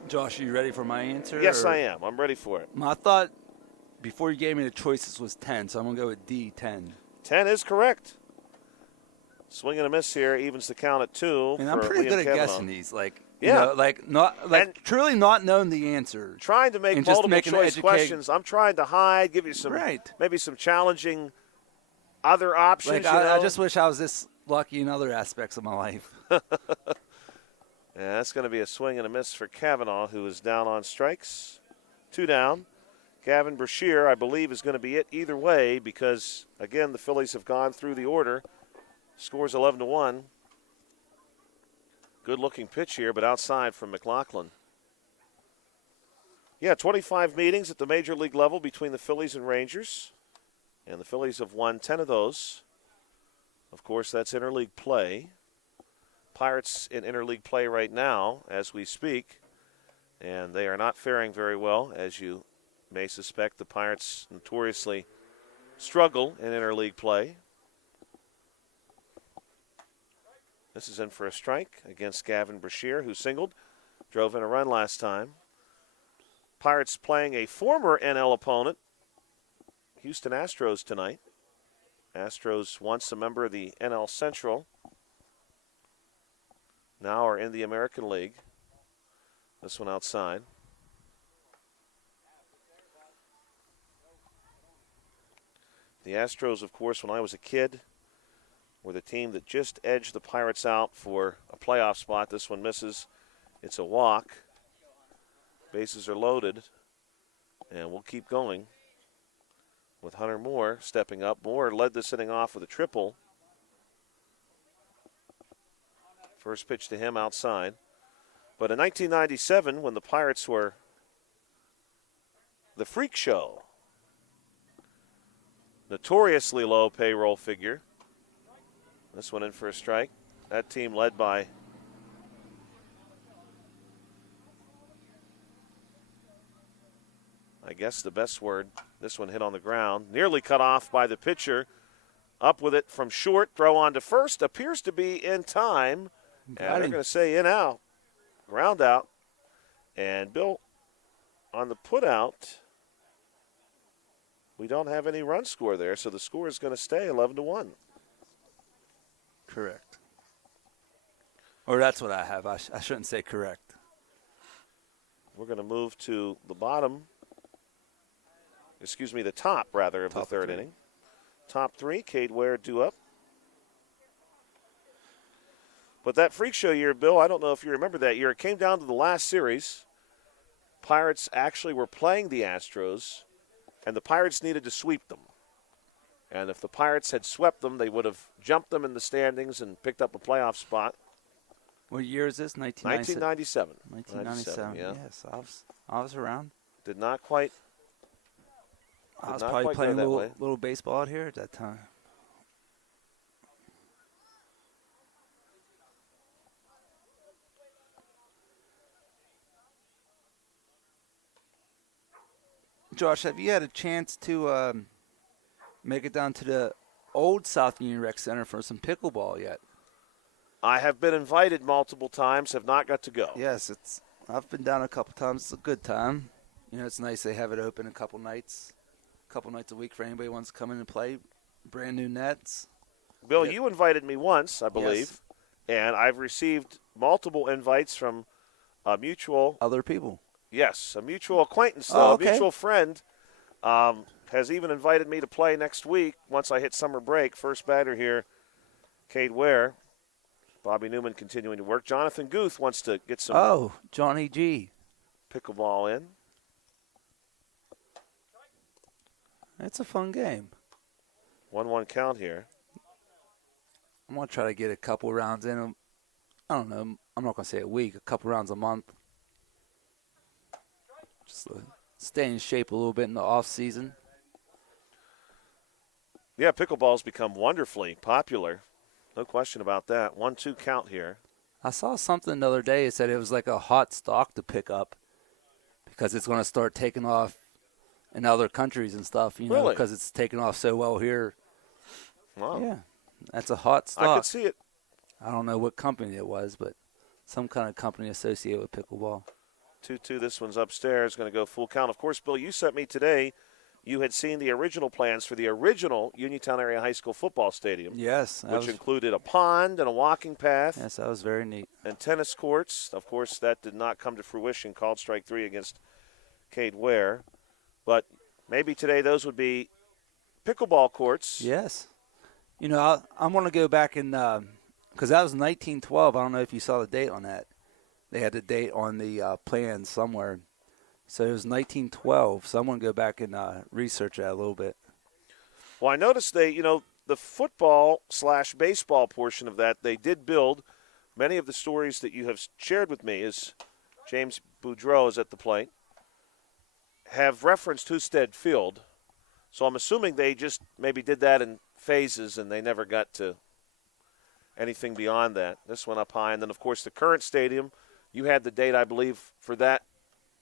Josh, are you ready for my answer? Yes, I am. I'm ready for it. I thought before you gave me the choices was 10, so I'm going to go with D10. 10 is correct. Swing and a miss here, evens the count at 2. And I'm pretty good at guessing these, truly not knowing the answer. Trying to make multiple choice questions. I'm trying to hide, give you some maybe some challenging other options. I just wish I was this lucky in other aspects of my life. Yeah, that's going to be a swing and a miss for Kavanaugh, who is down on strikes. 2 down. Gavin Brashear, I believe, is going to be it either way because, again, the Phillies have gone through the order. Scores 11-1. Good-looking pitch here, but outside from McLaughlin. Yeah, 25 meetings at the major league level between the Phillies and Rangers. And the Phillies have won 10 of those. Of course, that's interleague play. Pirates in interleague play right now as we speak. And they are not faring very well. As you may suspect, the Pirates notoriously struggle in interleague play. This is in for a strike against Gavin Brashear, who singled, drove in a run last time. Pirates playing a former NL opponent, Houston Astros, tonight. Astros, once a member of the NL Central, now are in the American League. This one outside. The Astros, of course, when I was a kid, were the team that just edged the Pirates out for a playoff spot. This one misses. It's a walk. Bases are loaded. And we'll keep going with Hunter Moore stepping up. Moore led this inning off with a triple. First pitch to him outside. But in 1997, when the Pirates were the freak show, notoriously low payroll figure, this one in for a strike. That team led by I guess the best word, this one hit on the ground. Nearly cut off by the pitcher. Up with it from short. Throw on to first. Appears to be in time. And they're going to say in out. Ground out. And Bill, on the put out, we don't have any run score there, so the score is going to stay 11-1. Correct. Or that's what I have. I shouldn't say correct. We're going to move to the bottom. The top, rather, of the third inning. Top three, Cade Ware due up. But that freak show year, Bill, I don't know if you remember that year. It came down to the last series. Pirates actually were playing the Astros, and the Pirates needed to sweep them. And if the Pirates had swept them, they would have jumped them in the standings and picked up a playoff spot. What year is this? 1997. 1997, yeah. Yes, I was around. Did not quite. I was probably playing a little baseball out here at that time. Josh, have you had a chance to make it down to the old South Union Rec Center for some pickleball yet? I have been invited multiple times, have not got to go. Yes, I've been down a couple times. It's a good time. You know, it's nice they have it open a couple nights a week for anybody who wants to come in and play. Brand new nets. Bill, you invited me once, I believe, yes. And I've received multiple invites from a mutual. Other people. Yes, a mutual acquaintance, Oh, okay. A mutual friend has even invited me to play next week once I hit summer break. First batter here, Cade Ware. Bobby Newman continuing to work. Jonathan Guth wants to get some. Oh, Johnny G. Pickleball in. It's a fun game. 1-1 count here. I'm going to try to get a couple rounds in. I don't know. I'm not going to say a week. A couple rounds a month. Just stay in shape a little bit in the off season. Yeah, pickleball's become wonderfully popular. No question about that. 1-2 count here. I saw something the other day. It said it was like a hot stock to pick up because it's going to start taking off in other countries and stuff, you know, Really? because it's taken off so well here. Wow. Yeah, that's a hot stock. I could see it. I don't know what company it was, but some kind of company associated with pickleball. 2-2, this one's upstairs, going to go full count. Of course, Bill, you sent me today, you had seen the original plans for the original Uniontown Area High School football stadium. Yes. Which included a pond and a walking path. Yes, that was very neat. And tennis courts. Of course, that did not come to fruition, called strike 3 against Cade Ware. But maybe today those would be pickleball courts. Yes. You know, I'm going to go back and because that was 1912. I don't know if you saw the date on that. They had the date on the plan somewhere. So it was 1912. So I'm going to go back and research that a little bit. Well, I noticed the football/baseball portion of that, they did build. Many of the stories that you have shared with me, as James Boudreau is at the plate, have referenced Husted Field. So I'm assuming they just maybe did that in phases and they never got to anything beyond that. This one up high. And then, of course, the current stadium, you had the date, I believe, for that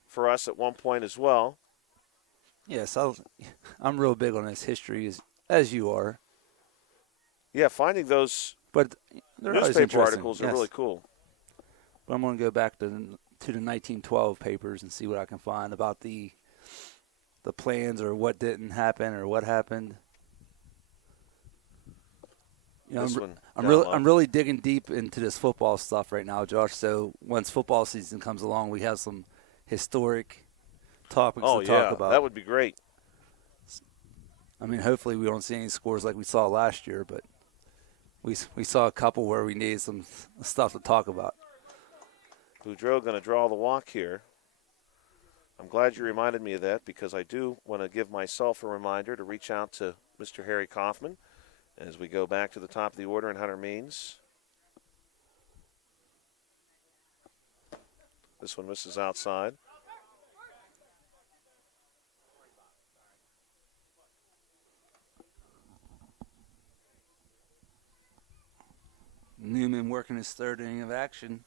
for us at one point as well. Yes, I'm real big on this history, as you are. Yeah, finding those but newspaper articles are yes. really cool. But I'm going to go back to the 1912 papers and see what I can find about the plans or what didn't happen or what happened. You know, I'm really digging deep into this football stuff right now, Josh. So once football season comes along, we have some historic topics to talk about. That would be great. I mean, hopefully we don't see any scores like we saw last year, but we saw a couple where we needed some stuff to talk about. Boudreau going to draw the walk here. I'm glad you reminded me of that because I do want to give myself a reminder to reach out to Mr. Harry Kaufman as we go back to the top of the order in Hunter Means. This one misses outside. Newman working his third inning of action.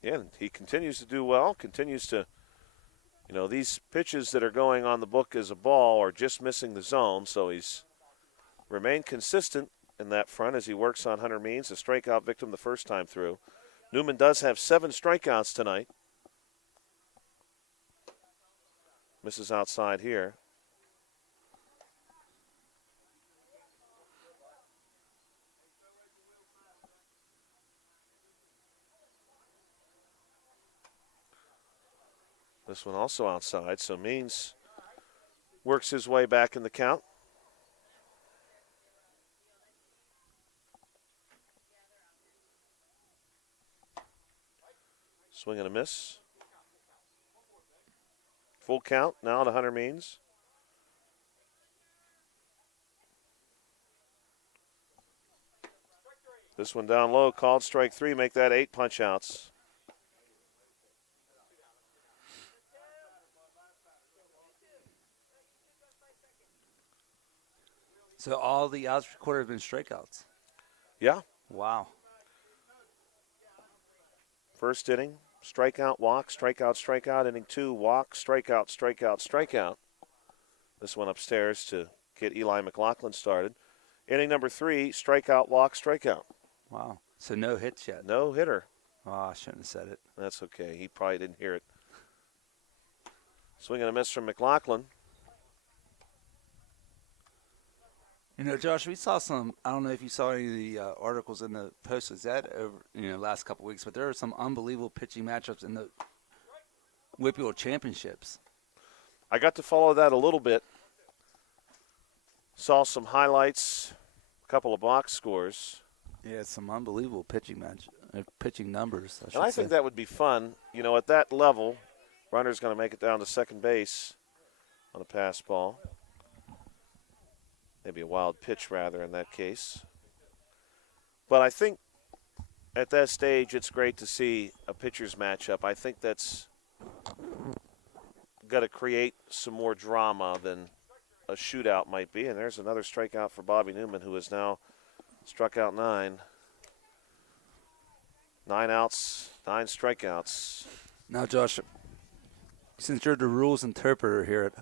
Yeah, and he continues to do well, continues to, these pitches that are going on the book as a ball are just missing the zone, so he's remained consistent in that front as he works on Hunter Means, a strikeout victim the first time through. Newman does have 7 strikeouts tonight. Misses outside here. This one also outside, so Means works his way back in the count. Swing and a miss. Full count now to Hunter Means. This one down low, called strike 3, make that 8 punch outs. So all the outs recorded have been strikeouts. Yeah. Wow. First inning, strikeout, walk, strikeout, strikeout. Inning 2, walk, strikeout, strikeout, strikeout. This one upstairs to get Eli McLaughlin started. Inning number 3, strikeout, walk, strikeout. Wow. So no hits yet. No hitter. Oh, I shouldn't have said it. That's okay. He probably didn't hear it. Swing and a miss from McLaughlin. Josh, we saw some, I don't know if you saw any of the articles in the Post Gazette over, last couple of weeks, but there are some unbelievable pitching matchups in the Whippeal Championships. I got to follow that a little bit. Saw some highlights, a couple of box scores. Yeah, some unbelievable pitching numbers. And I think that would be fun. At that level, runner's going to make it down to second base on a pass ball. Maybe a wild pitch, rather, in that case. But I think at that stage it's great to see a pitcher's matchup. I think that's got to create some more drama than a shootout might be. And there's another strikeout for Bobby Newman, who has now struck out 9. 9 outs, 9 strikeouts. Now, Josh, since you're the rules interpreter here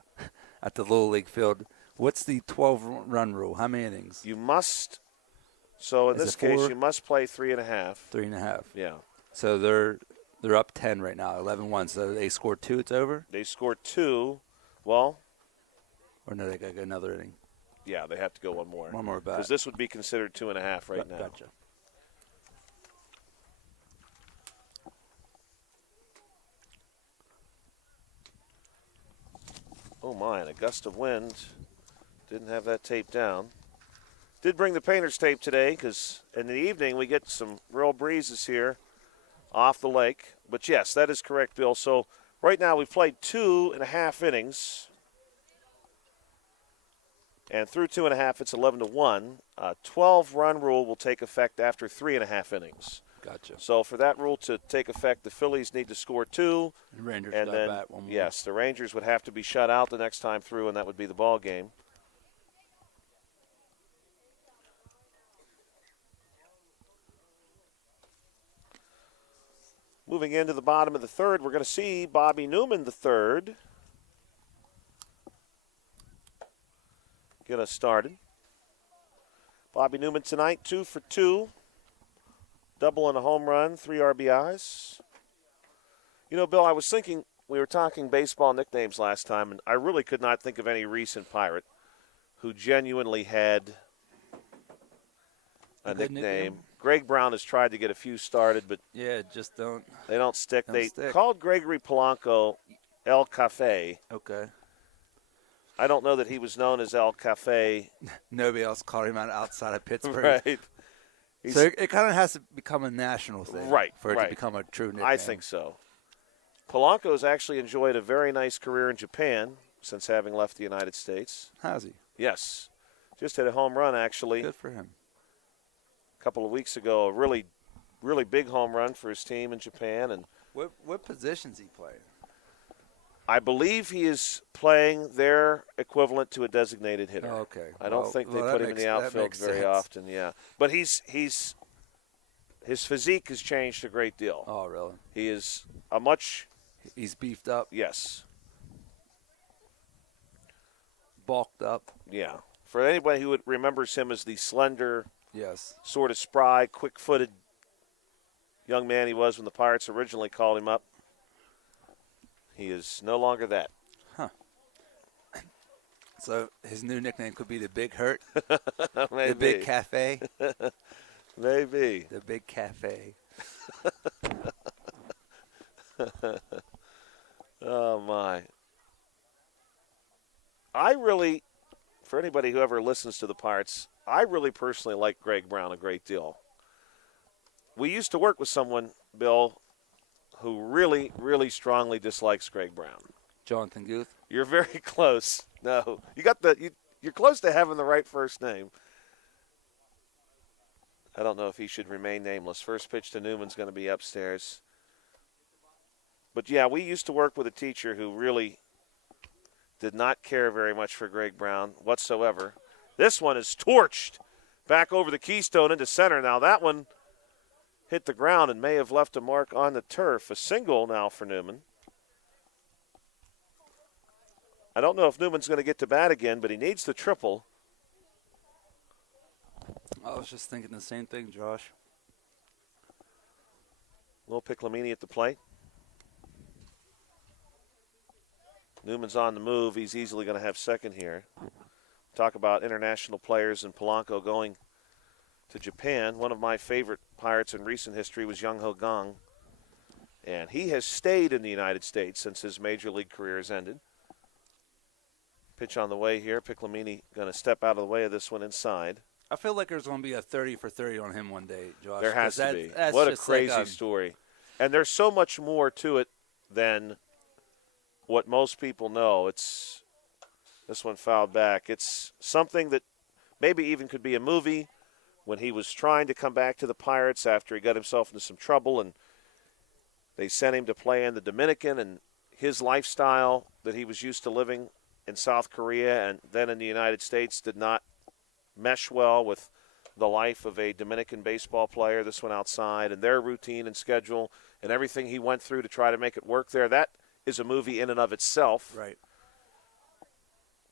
at the Little League field, what's the 12-run rule? How many innings? You must. So in this case, you must play 3.5. 3.5. Yeah. So they're up 10 right now, 11-1. So they scored 2, it's over? They scored 2. Well. Or no, they got to go another inning. Yeah, they have to go one more. One more bat. Because this would be considered 2.5 right now. Gotcha. Oh, my, and a gust of wind. Didn't have that tape down. Did bring the painter's tape today because in the evening we get some real breezes here off the lake. But, yes, that is correct, Bill. So right now we've played 2.5 innings. And through 2.5, it's 11-1. 12-run rule will take effect after 3.5 innings. Gotcha. So for that rule to take effect, the Phillies need to score 2. The Rangers and then, bat one more. Yes, the Rangers would have to be shut out the next time through, and that would be the ball game. Moving into the bottom of the third, we're going to see Bobby Newman, the third, get us started. Bobby Newman tonight, 2 for 2. Double and a home run, 3 RBIs. Bill, I was thinking, we were talking baseball nicknames last time, and I really could not think of any recent Pirate who genuinely had a nickname. Greg Brown has tried to get a few started, but yeah, just don't. They don't stick. Don't stick. Called Gregory Polanco El Cafe. Okay. I don't know that he was known as El Cafe. Nobody else called him out outside of Pittsburgh. Right. So it kind of has to become a national thing for it to become a true nickname. I think so. Polanco's actually enjoyed a very nice career in Japan since having left the United States. Has he? Yes. Just hit a home run, actually. Good for him. A couple of weeks ago, a really, really big home run for his team in Japan. And what positions he playing? I believe he is playing their equivalent to a designated hitter. Oh, okay. I don't think they put him in the outfield very often, yeah. But his physique has changed a great deal. Oh, really? He is He's beefed up. Yes. Bulked up. Yeah. For anybody who remembers him as the slender, yes, sort of spry, quick-footed young man he was when the Pirates originally called him up, he is no longer that. Huh. So his new nickname could be the Big Hurt? Maybe. The Big Cafe? Maybe. The Big Cafe. Oh, my. For anybody who ever listens to the Pirates, I really personally like Greg Brown a great deal. We used to work with someone, Bill, who really, really strongly dislikes Greg Brown. Jonathan Guth? You're very close. No. You're close to having the right first name. I don't know if he should remain nameless. First pitch to Newman's going to be upstairs. But, yeah, we used to work with a teacher who really did not care very much for Greg Brown whatsoever. This one is torched back over the Keystone into center. Now that one hit the ground and may have left a mark on the turf. A single now for Newman. I don't know if Newman's going to get to bat again, but he needs the triple. I was just thinking the same thing, Josh. Will Piclamini at the plate. Newman's on the move. He's easily going to have second here. Talk about international players and Polanco going to Japan. One of my favorite Pirates in recent history was Young Ho Gang. And he has stayed in the United States since his major league career has ended. Pitch on the way here. Piclamini going to step out of the way of this one inside. I feel like there's going to be a 30 for 30 on him one day, Josh. There has to be. What a crazy story. And there's so much more to it than what most people know. It's this one fouled back. It's something that maybe even could be a movie when he was trying to come back to the Pirates after he got himself into some trouble and they sent him to play in the Dominican, and his lifestyle that he was used to living in South Korea and then in the United States did not mesh well with the life of a Dominican baseball player. This one outside, and their routine and schedule and everything he went through to try to make it work there. That is a movie in and of itself. Right.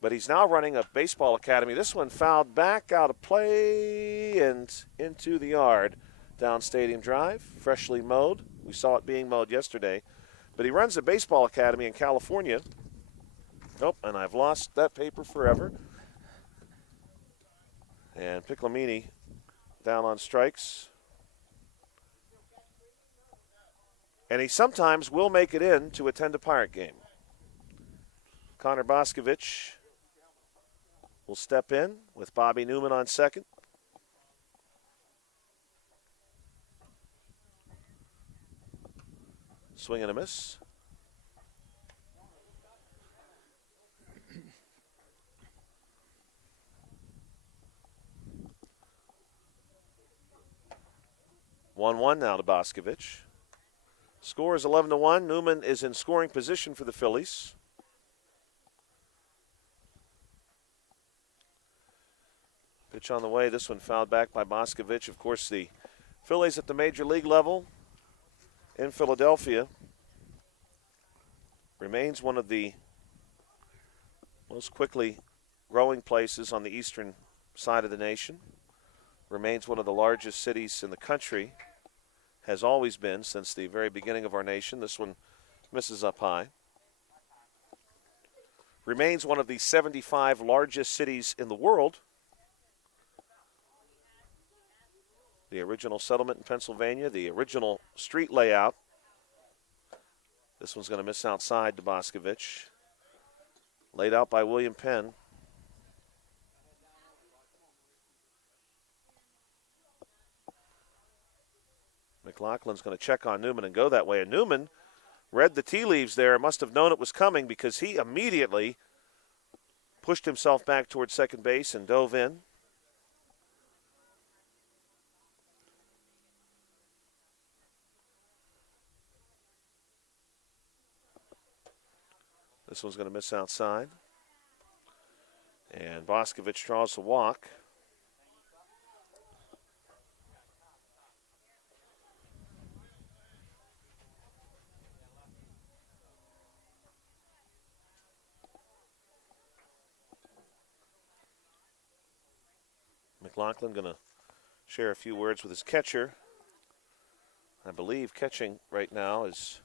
But he's now running a baseball academy. This one fouled back, out of play, and into the yard down Stadium Drive, freshly mowed. We saw it being mowed yesterday. But he runs a baseball academy in California. Oh, and I've lost that paper forever. And Piclamini down on strikes. And he sometimes will make it in to attend a Pirate game. Connor Boscovich will step in with Bobby Newman on second. Swing and a miss. One now to Boscovich. Score is 11-1. Newman is in scoring position for the Phillies. Pitch on the way. This one fouled back by Boscovich. Of course, the Phillies at the major league level in Philadelphia remains one of the most quickly growing places on the eastern side of the nation. Remains one of the largest cities in the country. Has always been since the very beginning of our nation. This one misses up high. Remains one of the 75 largest cities in the world. The original settlement in Pennsylvania, the original street layout. This one's going to miss outside to Boscovich. Laid out by William Penn. McLaughlin's going to check on Newman and go that way. And Newman read the tea leaves there, must have known it was coming because he immediately pushed himself back towards second base and dove in. This one's going to miss outside. And Boscovich draws the walk. McLaughlin going to share a few words with his catcher. I believe catching right now is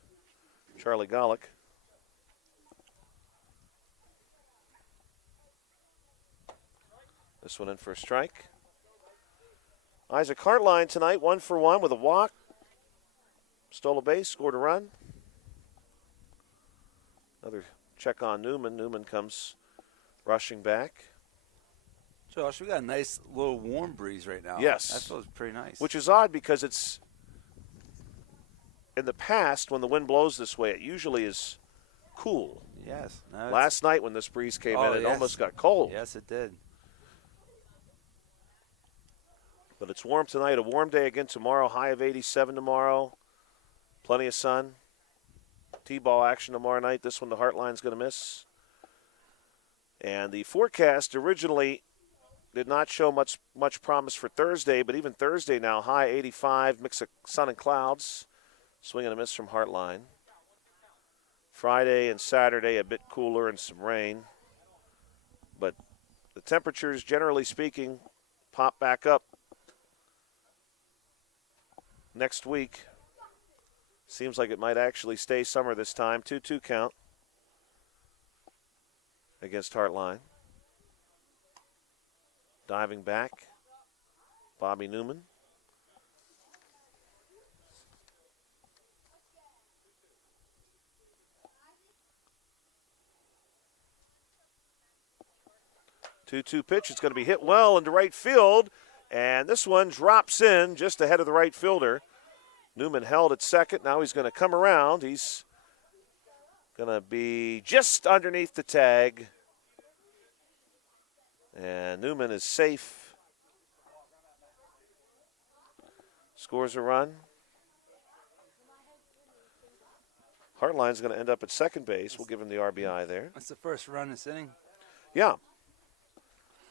Charlie Golick. This one in for a strike. Isaac Hartline tonight, 1 for 1 with a walk. Stole a base, scored a run. Another check on Newman. Newman comes rushing back. Josh, we got a nice little warm breeze right now. Yes. That feels pretty nice. Which is odd because it's, in the past, when the wind blows this way, it usually is cool. Yes. No, Last night when this breeze came in, it almost got cold. Yes, it did. But it's warm tonight, a warm day again tomorrow, high of 87 tomorrow. Plenty of sun. T-ball action tomorrow night. This one the Heartline's going to miss. And the forecast originally did not show much promise for Thursday, but even Thursday now, high 85, mix of sun and clouds. Swing and a miss from Heartline. Friday and Saturday, a bit cooler and some rain. But the temperatures, generally speaking, pop back up next week. Seems like it might actually stay summer this time. 2-2 count against Heartline. Diving back, Bobby Newman. Two-two pitch. It's going to be hit well into right field. And this one drops in just ahead of the right fielder. Newman held at second. Now he's going to come around. He's going to be just underneath the tag. And Newman is safe. Scores a run. Hartline's going to end up at second base. We'll give him the RBI there. That's the first run this inning. Yeah.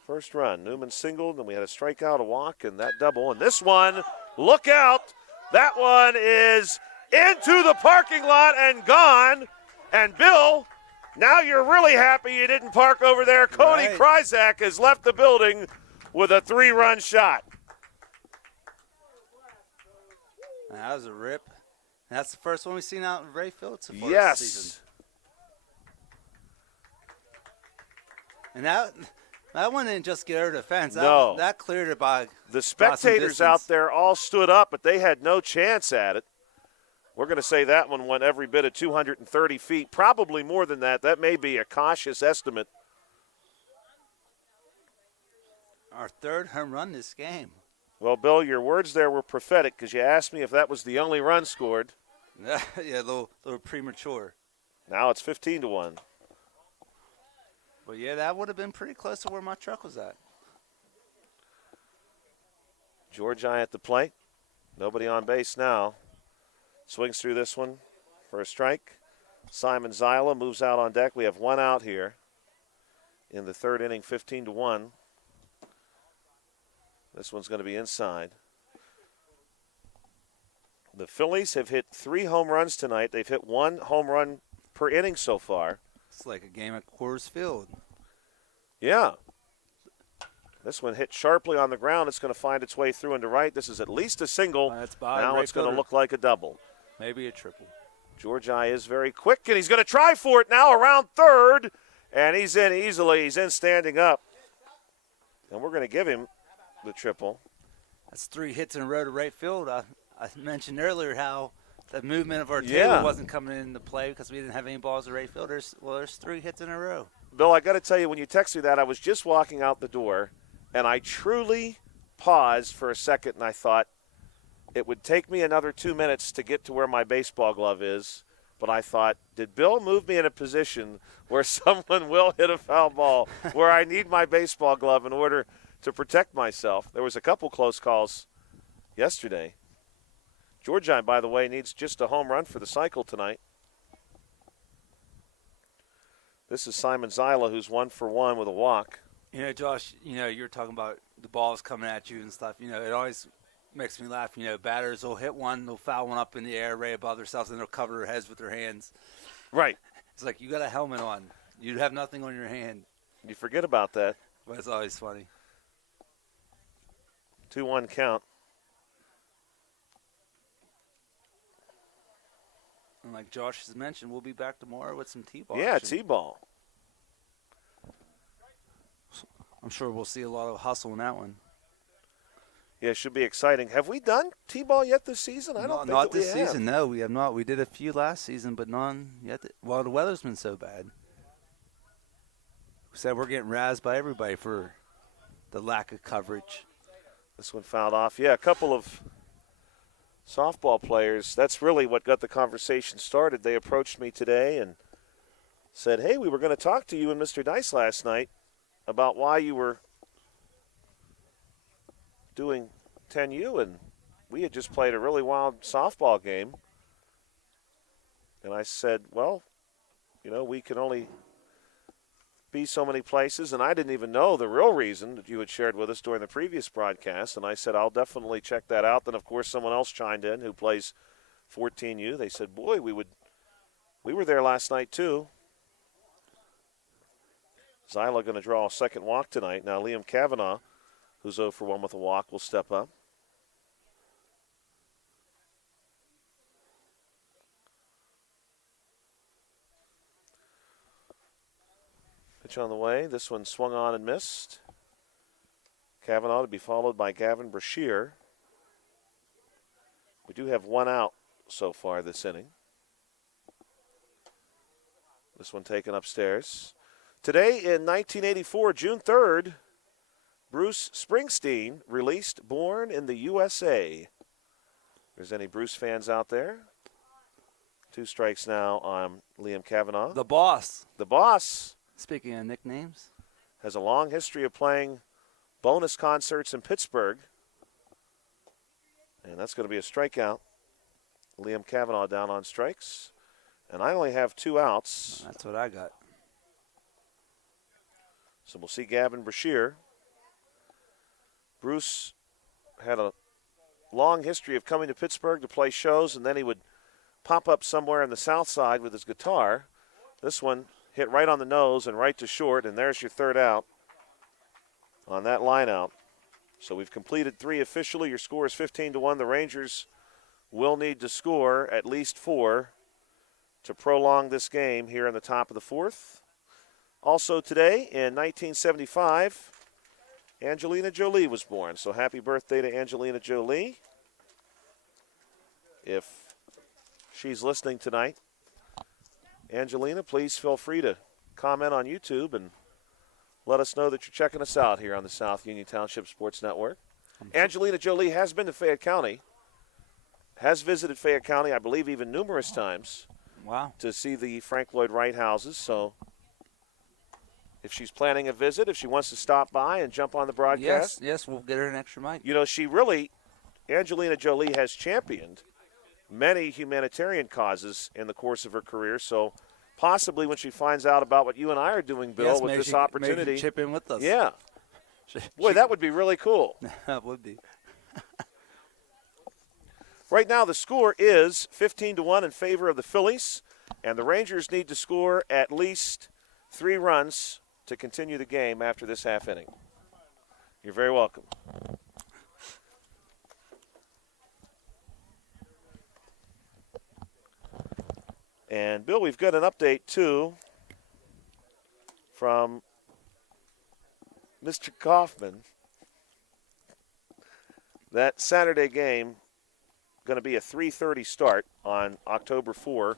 First run. Newman singled, and we had a strikeout, a walk, and that double. And this one, look out. That one is into the parking lot and gone. And Bill, now you're really happy you didn't park over there. Cody Kryzak has left the building with a 3-run shot. That was a rip. That's the first one we've seen out in Ray Field so far Yes. this season. And that one didn't just get over the fence. No. That cleared it by the spectators out there all stood up, but they had no chance at it. We're going to say that one went every bit of 230 feet, probably more than that. That may be a cautious estimate. Our third home run this game. Well, Bill, your words there were prophetic because you asked me if that was the only run scored. Yeah, a little premature. Now it's 15-1. But, yeah, that would have been pretty close to where my truck was at. Georgi at the plate. Nobody on base now. Swings through this one for a strike. Simon Zyla moves out on deck. We have one out here in the third inning, 15-1. This one's going to be inside. The Phillies have hit 3 home runs tonight. They've hit 1 home run per inning so far. It's like a game at Coors Field. Yeah. This one hit sharply on the ground. It's going to find its way through into right. This is at least a single. Now it's going to look like a double. Maybe a triple. Georgi is very quick, and he's going to try for it now around third. And he's in easily. He's in standing up. And we're going to give him the triple. That's 3 hits in a row to right field. I mentioned earlier how The movement of our table Yeah. wasn't coming into play because we didn't have any balls to right field. There's 3 hits in a row. Bill, I got to tell you, when you texted me that, I was just walking out the door, and I truly paused for a second, and I thought it would take me another 2 minutes to get to where my baseball glove is. But I thought, did Bill move me in a position where someone will hit a foul ball, where I need my baseball glove in order to protect myself? There was a couple close calls yesterday. Georgine, by the way, needs just a home run for the cycle tonight. This is Simon Zyla, who's 1 for 1 with a walk. You know, Josh, you're talking about the balls coming at you and stuff. It always makes me laugh. Batters will hit one, they'll foul one up in the air right above themselves, and they'll cover their heads with their hands. Right. It's like you got a helmet on. You have nothing on your hand. You forget about that. But it's always funny. 2-1 count. And like Josh has mentioned, we'll be back tomorrow with some T-ball. Yeah, action. T-ball. I'm sure we'll see a lot of hustle in that one. Yeah, it should be exciting. Have we done T-ball yet this season? I don't think not that we this have. season. No, we have not. We did a few last season, but none yet. Well, the weather's been so bad. We said we're getting razzed by everybody for the lack of coverage. This one fouled off. Yeah, a couple of softball players. That's really what got the conversation started. They approached me today and said, hey, we were going to talk to you and Mr. Dice last night about why you were doing 10U, and we had just played a really wild softball game. And I said, well, we can only be so many places, and I didn't even know the real reason that you had shared with us during the previous broadcast, and I said, I'll definitely check that out. Then, of course, someone else chimed in who plays 14U. They said, boy, we were there last night, too. Zyla going to draw a second walk tonight. Now, Liam Kavanaugh, who's 0 for 1 with a walk, will step up. Pitch on the way. This one swung on and missed. Kavanaugh to be followed by Gavin Brashear. We do have one out so far this inning. This one taken upstairs. Today in 1984, June 3rd, Bruce Springsteen released Born in the USA. If there's any Bruce fans out there. 2 strikes now on Liam Kavanaugh. The boss. The boss. Speaking of nicknames. Has a long history of playing bonus concerts in Pittsburgh. And that's going to be a strikeout. Liam Kavanaugh down on strikes. And I only have 2 outs. That's what I got. So we'll see Gavin Brashear. Bruce had a long history of coming to Pittsburgh to play shows, and then he would pop up somewhere on the south side with his guitar. This one hit right on the nose and right to short, and there's your 3rd out on that line out. So we've completed 3 officially. Your score is 15-1. The Rangers will need to score at least 4 to prolong this game here in the top of the 4th. Also today, in 1975, Angelina Jolie was born. So happy birthday to Angelina Jolie. If she's listening tonight, Angelina, please feel free to comment on YouTube and let us know that you're checking us out here on the South Union Township Sports Network. Angelina Jolie has been to Fayette County, has visited Fayette County, I believe, even numerous times. Wow. To see the Frank Lloyd Wright houses. So if she's planning a visit, if she wants to stop by and jump on the broadcast. Yes, we'll get her an extra mic. Angelina Jolie has championed many humanitarian causes in the course of her career. So possibly when she finds out about what you and I are doing, Bill, with this opportunity. Maybe chip in with us. Yeah. Boy, that would be really cool. That would be. Right now, the score is 15-1 in favor of the Phillies, and the Rangers need to score at least 3 runs to continue the game after this half inning. You're very welcome. And, Bill, we've got an update, too, from Mr. Kaufman. That Saturday game going to be a 3:30 start on October 4.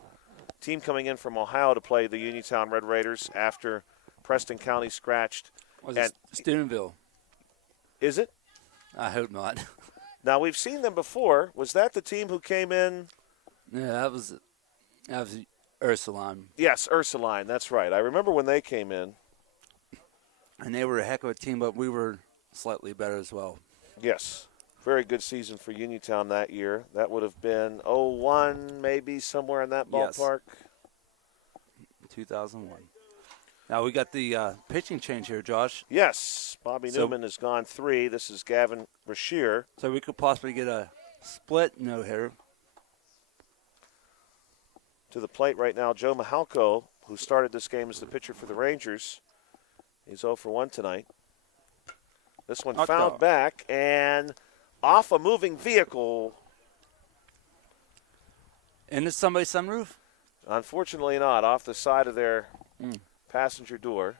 Team coming in from Ohio to play the Uniontown Red Raiders after Preston County scratched. Was it Steubenville? Is it? I hope not. Now, we've seen them before. Was that the team who came in? Yeah, that was Ursuline. Yes, Ursuline. That's right. I remember when they came in. And they were a heck of a team, but we were slightly better as well. Yes. Very good season for Uniontown that year. That would have been 01, maybe, somewhere in that ballpark. Yes. 2001. Now we got the pitching change here, Josh. Yes. Bobby Newman has gone 3. This is Gavin Brashear. So we could possibly get a split no-hitter. To the plate right now, Joe Mihalko, who started this game as the pitcher for the Rangers. He's 0 for 1 tonight. This one fouled back and off a moving vehicle. Into somebody's sunroof? Unfortunately not. Off the side of their passenger door.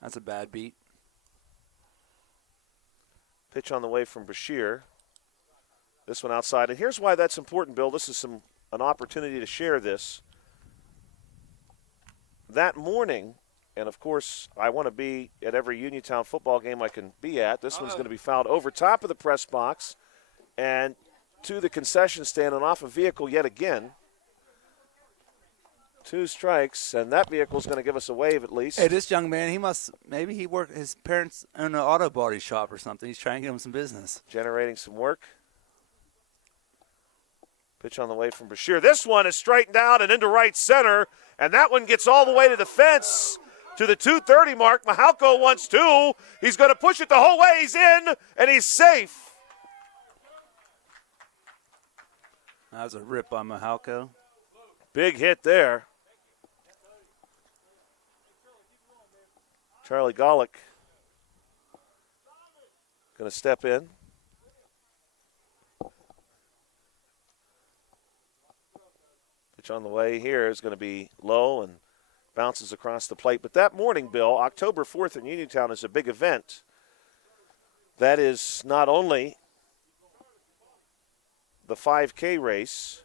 That's a bad beat. Pitch on the way from Brashear. This one outside. And here's why that's important, Bill. This is an opportunity to share this. That morning, and of course, I want to be at every Uniontown football game I can be at. This one's going to be fouled over top of the press box and to the concession stand and off a vehicle yet again. 2 strikes, and that vehicle's going to give us a wave at least. Hey, this young man, his parents own an auto body shop or something. He's trying to get him some business. Generating some work. Pitch on the way from Brashear. This one is straightened out and into right center, and that one gets all the way to the fence to the 2:30 mark. Mihalko wants 2. He's going to push it the whole way. He's in, and he's safe. That was a rip by Mihalko. Big hit there. Charlie Golick going to step in. Pitch on the way here is going to be low and bounces across the plate. But that morning, Bill, October 4th in Uniontown is a big event. That is not only the 5K race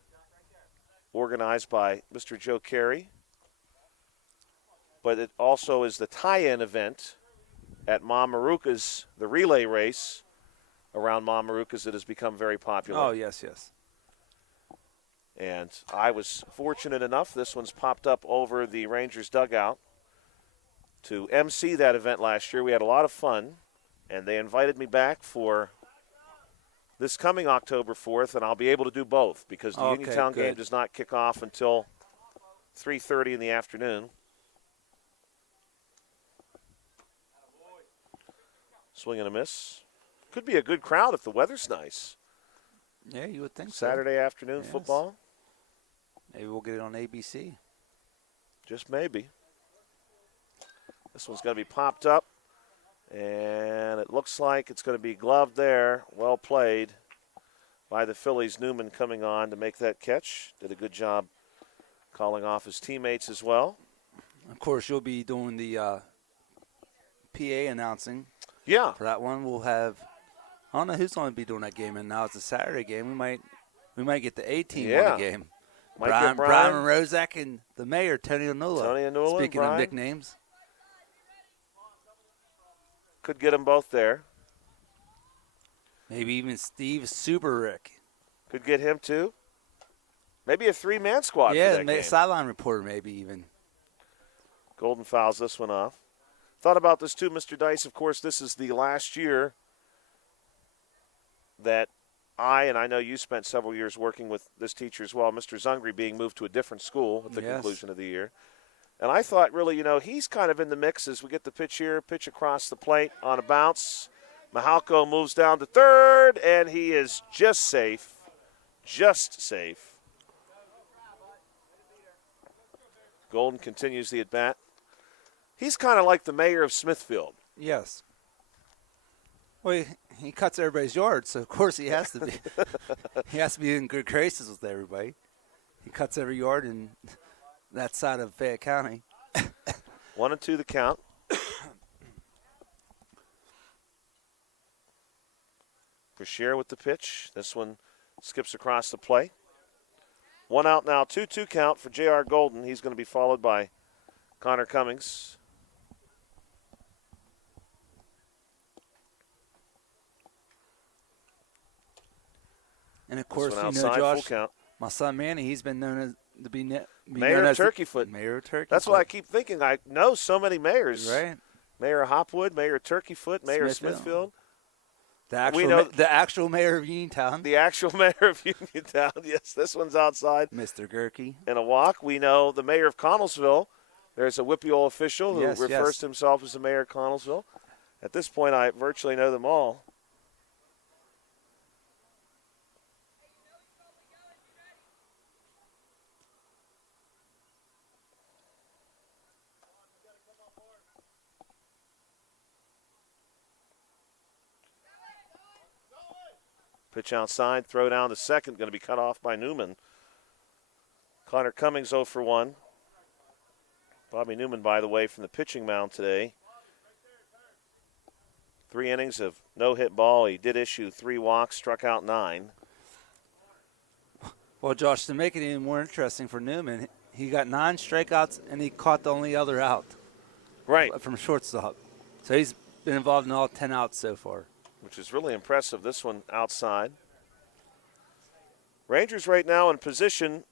organized by Mr. Joe Carey, but it also is the tie-in event at Mom Maruka's, the relay race around Mom Maruka's that has become very popular. Oh, yes, yes. And I was fortunate enough, this one's popped up over the Rangers dugout, to MC that event last year. We had a lot of fun, and they invited me back for this coming October 4th, and I'll be able to do both because the Uniontown game does not kick off until 3:30 in the afternoon. Swing and a miss. Could be a good crowd if the weather's nice. Yeah, you would think so. Saturday afternoon football. Maybe we'll get it on ABC. Just maybe. This one's going to be popped up, and it looks like it's going to be gloved there. Well played by the Phillies. Newman coming on to make that catch. Did a good job calling off his teammates as well. Of course, you'll be doing the PA announcing. Yeah. For that one, we'll have – I don't know who's going to be doing that game, and now it's a Saturday game. We might get the A-team on the game. Brian Rozak and the mayor, Tony Anula. Speaking of nicknames. Could get them both there. Maybe even Steve Suberick. Could get him too. Maybe a 3-man squad for that game. Sideline reporter maybe even. Golden fouls this one off. Thought about this too, Mr. Dice. Of course, this is the last year that and I know you spent several years working with this teacher as well, Mr. Zungri being moved to a different school at the conclusion of the year. And I thought really, he's kind of in the mix as we get the pitch here, pitch across the plate on a bounce. Mihalko moves down to third, and he is just safe. Just safe. Golden continues the at-bat. He's kind of like the mayor of Smithfield. Yes. Well, he cuts everybody's yard, so of course he has to be. He has to be in good graces with everybody. He cuts every yard in that side of Fayette County. 1-2 the count. Brashear with the pitch. This one skips across the plate. 1 out now, 2-2 count for J.R. Golden. He's going to be followed by Connor Cummings. And, of course, outside, Josh, full count. My son Manny, he's been known as to be Mayor of Turkeyfoot. Mayor of Turkeyfoot. That's what I keep thinking. I know so many mayors. Right. Mayor Hopwood, Mayor Turkeyfoot, Mayor Smithfield. The actual mayor of Uniontown. The actual mayor of Uniontown. Yes, this one's outside. Mr. Gerke. In a walk. We know the mayor of Connellsville. There's a Whippeal official who refers to himself as the mayor of Connellsville. At this point, I virtually know them all. Pitch outside, throw down to second, going to be cut off by Newman. Connor Cummings 0 for 1. Bobby Newman, by the way, from the pitching mound today. 3 innings of no-hit ball. He did issue 3 walks, struck out 9. Well, Josh, to make it even more interesting for Newman, he got 9 strikeouts and he caught the only other out. Right. From shortstop. So he's been involved in all 10 outs so far. Which is really impressive. This one outside. Rangers right now in position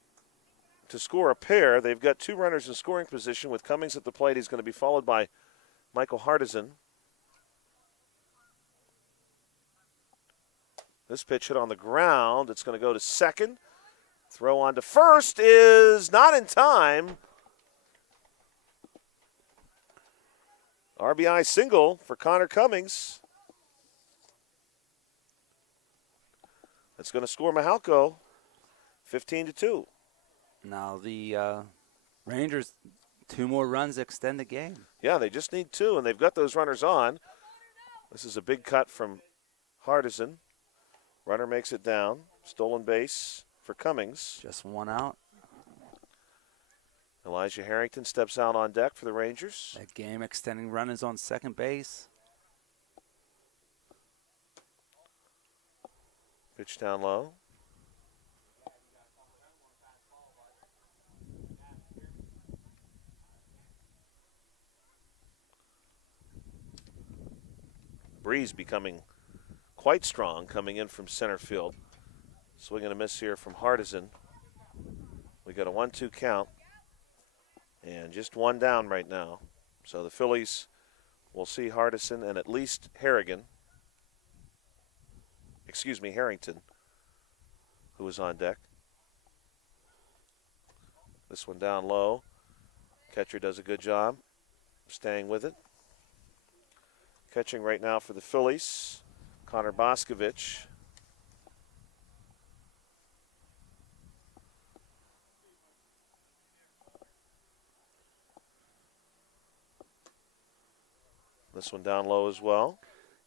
to score a pair. They've got 2 runners in scoring position with Cummings at the plate. He's going to be followed by Michael Hardison. This pitch hit on the ground. It's going to go to second. Throw on to first is not in time. RBI single for Connor Cummings. That's going to score Mahalco 15-2. Now the Rangers, 2 more runs extend the game. Yeah, they just need 2, and they've got those runners on. This is a big cut from Hardison. Runner makes it down. Stolen base for Cummings. Just 1 out. Elijah Harrington steps out on deck for the Rangers. That game extending run is on second base. Pitch down low. Breeze becoming quite strong coming in from center field. Swing and a miss here from Hardison. We got a 1-2 count. And just 1 down right now. So the Phillies will see Hardison and at least Harrington, who was on deck. This one down low. Catcher does a good job staying with it. Catching right now for the Phillies, Connor Boscovich. This one down low as well.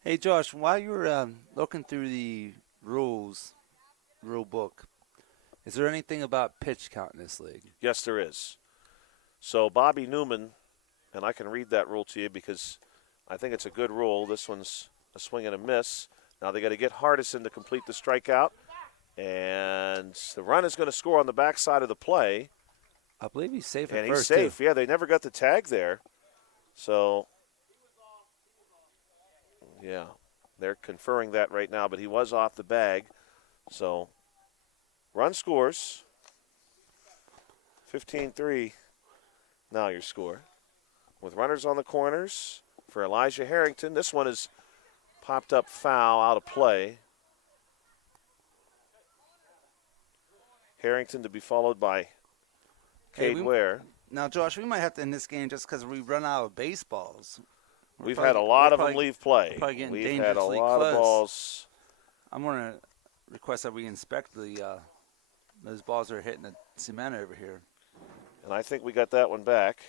Hey, Josh, while you were looking through the rule book, is there anything about pitch count in this league? Yes, there is. So Bobby Newman, and I can read that rule to you because I think it's a good rule. This one's a swing and a miss. Now they got to get Hardison to complete the strikeout, and the run is going to score on the backside of the play. I believe he's safe at and first, he's safe. too. Yeah, they never got the tag there. So, yeah, they're conferring that right now, but he was off the bag. So, run scores. 15-3, now your score. With runners on the corners for Elijah Harrington. This one is popped up foul, out of play. Harrington to be followed by Cade Ware. Now, Josh, we might have to end this game just because we run out of baseballs. We've had a lot of them leave play. We've had a lot of balls. I'm going to request that we inspect those balls that are hitting the cement over here. And I think we got that one back.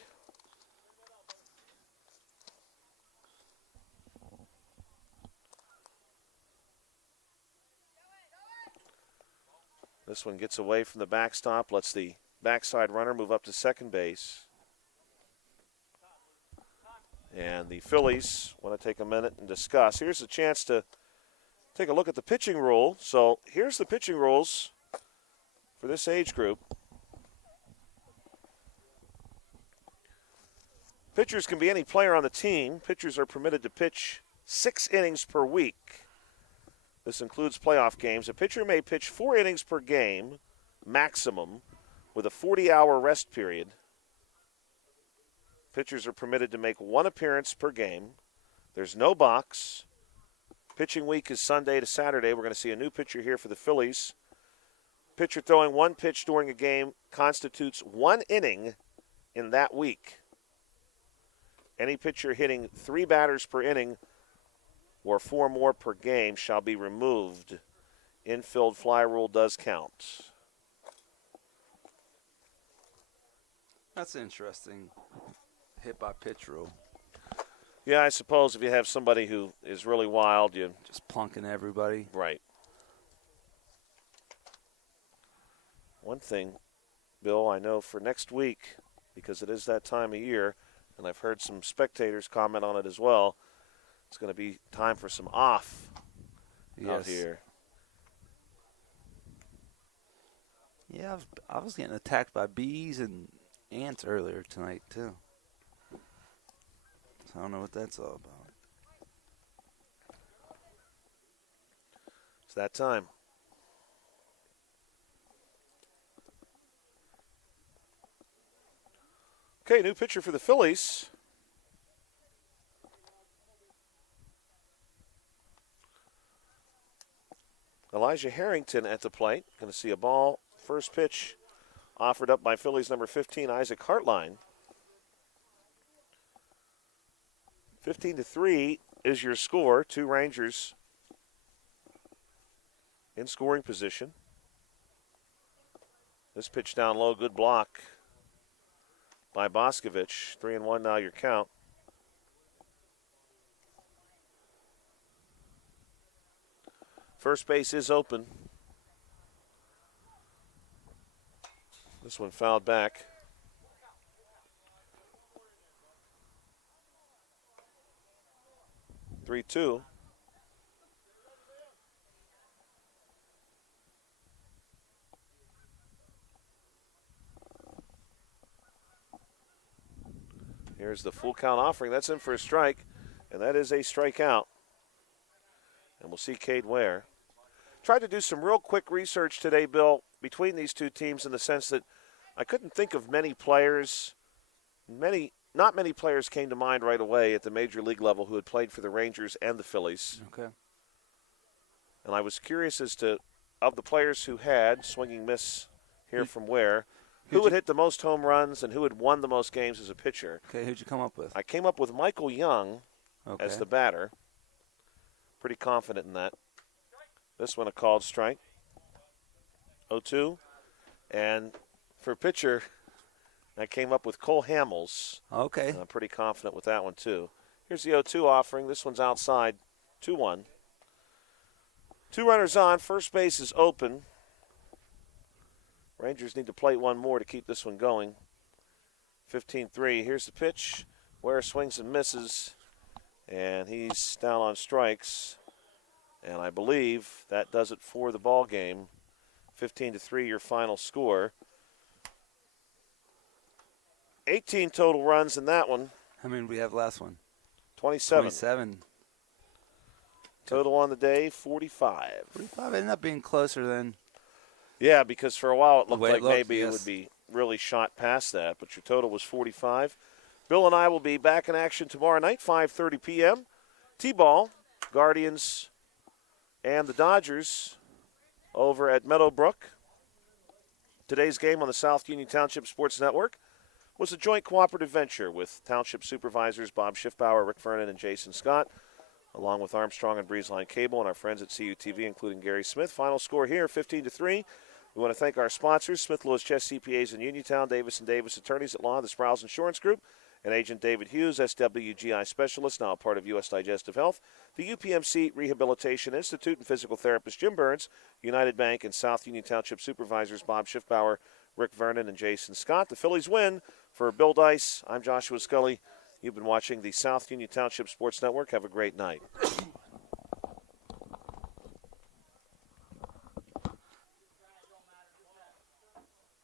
This one gets away from the backstop, lets the backside runner move up to second base. And the Phillies want to take a minute and discuss. Here's a chance to take a look at the pitching rule. So here's the pitching rules for this age group. Pitchers can be any player on the team. Pitchers are permitted to pitch 6 innings per week. This includes playoff games. A pitcher may pitch 4 innings per game, maximum, with a 40-hour rest period. Pitchers are permitted to make 1 appearance per game. There's no box. Pitching week is Sunday to Saturday. We're going to see a new pitcher here for the Phillies. Pitcher throwing 1 pitch during a game constitutes 1 inning in that week. Any pitcher hitting 3 batters per inning or 4 more per game shall be removed. Infield fly rule does count. That's interesting. Hit by pitch rule. Yeah, I suppose if you have somebody who is really wild, you just plunking everybody. Right. One thing, Bill, I know for next week, because it is that time of year, and I've heard some spectators comment on it as well, it's going to be time for some off out here. Yeah, I was getting attacked by bees and ants earlier tonight, too. So I don't know what that's all about. It's that time. Okay, new pitcher for the Phillies. Elijah Harrington at the plate. Going to see a ball. First pitch offered up by Phillies number 15, Isaac Hartline. 15-3 is your score. 2 Rangers in scoring position. This pitch down low, good block by Boscovich. 3-1 now your count. First base is open. This one fouled back. Three-two. Here's the full count offering. That's in for a strike, and that is a strikeout. And we'll see Cade Ware. Tried to do some real quick research today, Bill, between these two teams in the sense that I couldn't think of many players. Not many players came to mind right away at the major league level who had played for the Rangers and the Phillies. Okay. And I was curious as to, of the players who had, swinging miss here from Ware, who had hit the most home runs and who had won the most games as a pitcher. Okay, who'd you come up with? I came up with Michael Young as the batter. Pretty confident in that. This one a called strike. 0-2. And for pitcher, I came up with Cole Hamels. Okay. I'm pretty confident with that one, too. Here's the 0-2 offering. This one's outside. 2-1. 2 runners on. First base is open. Rangers need to plate one more to keep this one going. 15-3. Here's the pitch. Ware swings and misses. And he's down on strikes. And I believe that does it for the ball game. 15-3, your final score. 18 total runs in that one. How many did we have last one? 27. 27. Total on the day, 45. 45 ended up being closer than. Yeah, because for a while it looked like maybe yes. it would be really shot past that, but your total was 45. Bill and I will be back in action tomorrow night, 5:30 p.m. T-ball, Guardians and the Dodgers over at Meadowbrook. Today's game on the South Union Township Sports Network was a joint cooperative venture with Township Supervisors Bob Schiffbauer, Rick Vernon, and Jason Scott, along with Armstrong and Breezeline Cable and our friends at CUTV, including Gary Smith. Final score here, 15-3. We want to thank our sponsors, Smith Lewis Chess CPAs in Uniontown, Davis & Davis Attorneys at Law, the Sprouse Insurance Group, and Agent David Hughes, SWGI Specialist, now a part of U.S. Digestive Health, the UPMC Rehabilitation Institute, and physical therapist Jim Burns, United Bank and South Union Township Supervisors Bob Schiffbauer, Rick Vernon, and Jason Scott. The Phillies win. For Bill Dice, I'm Joshua Scully. You've been watching the South Union Township Sports Network. Have a great night.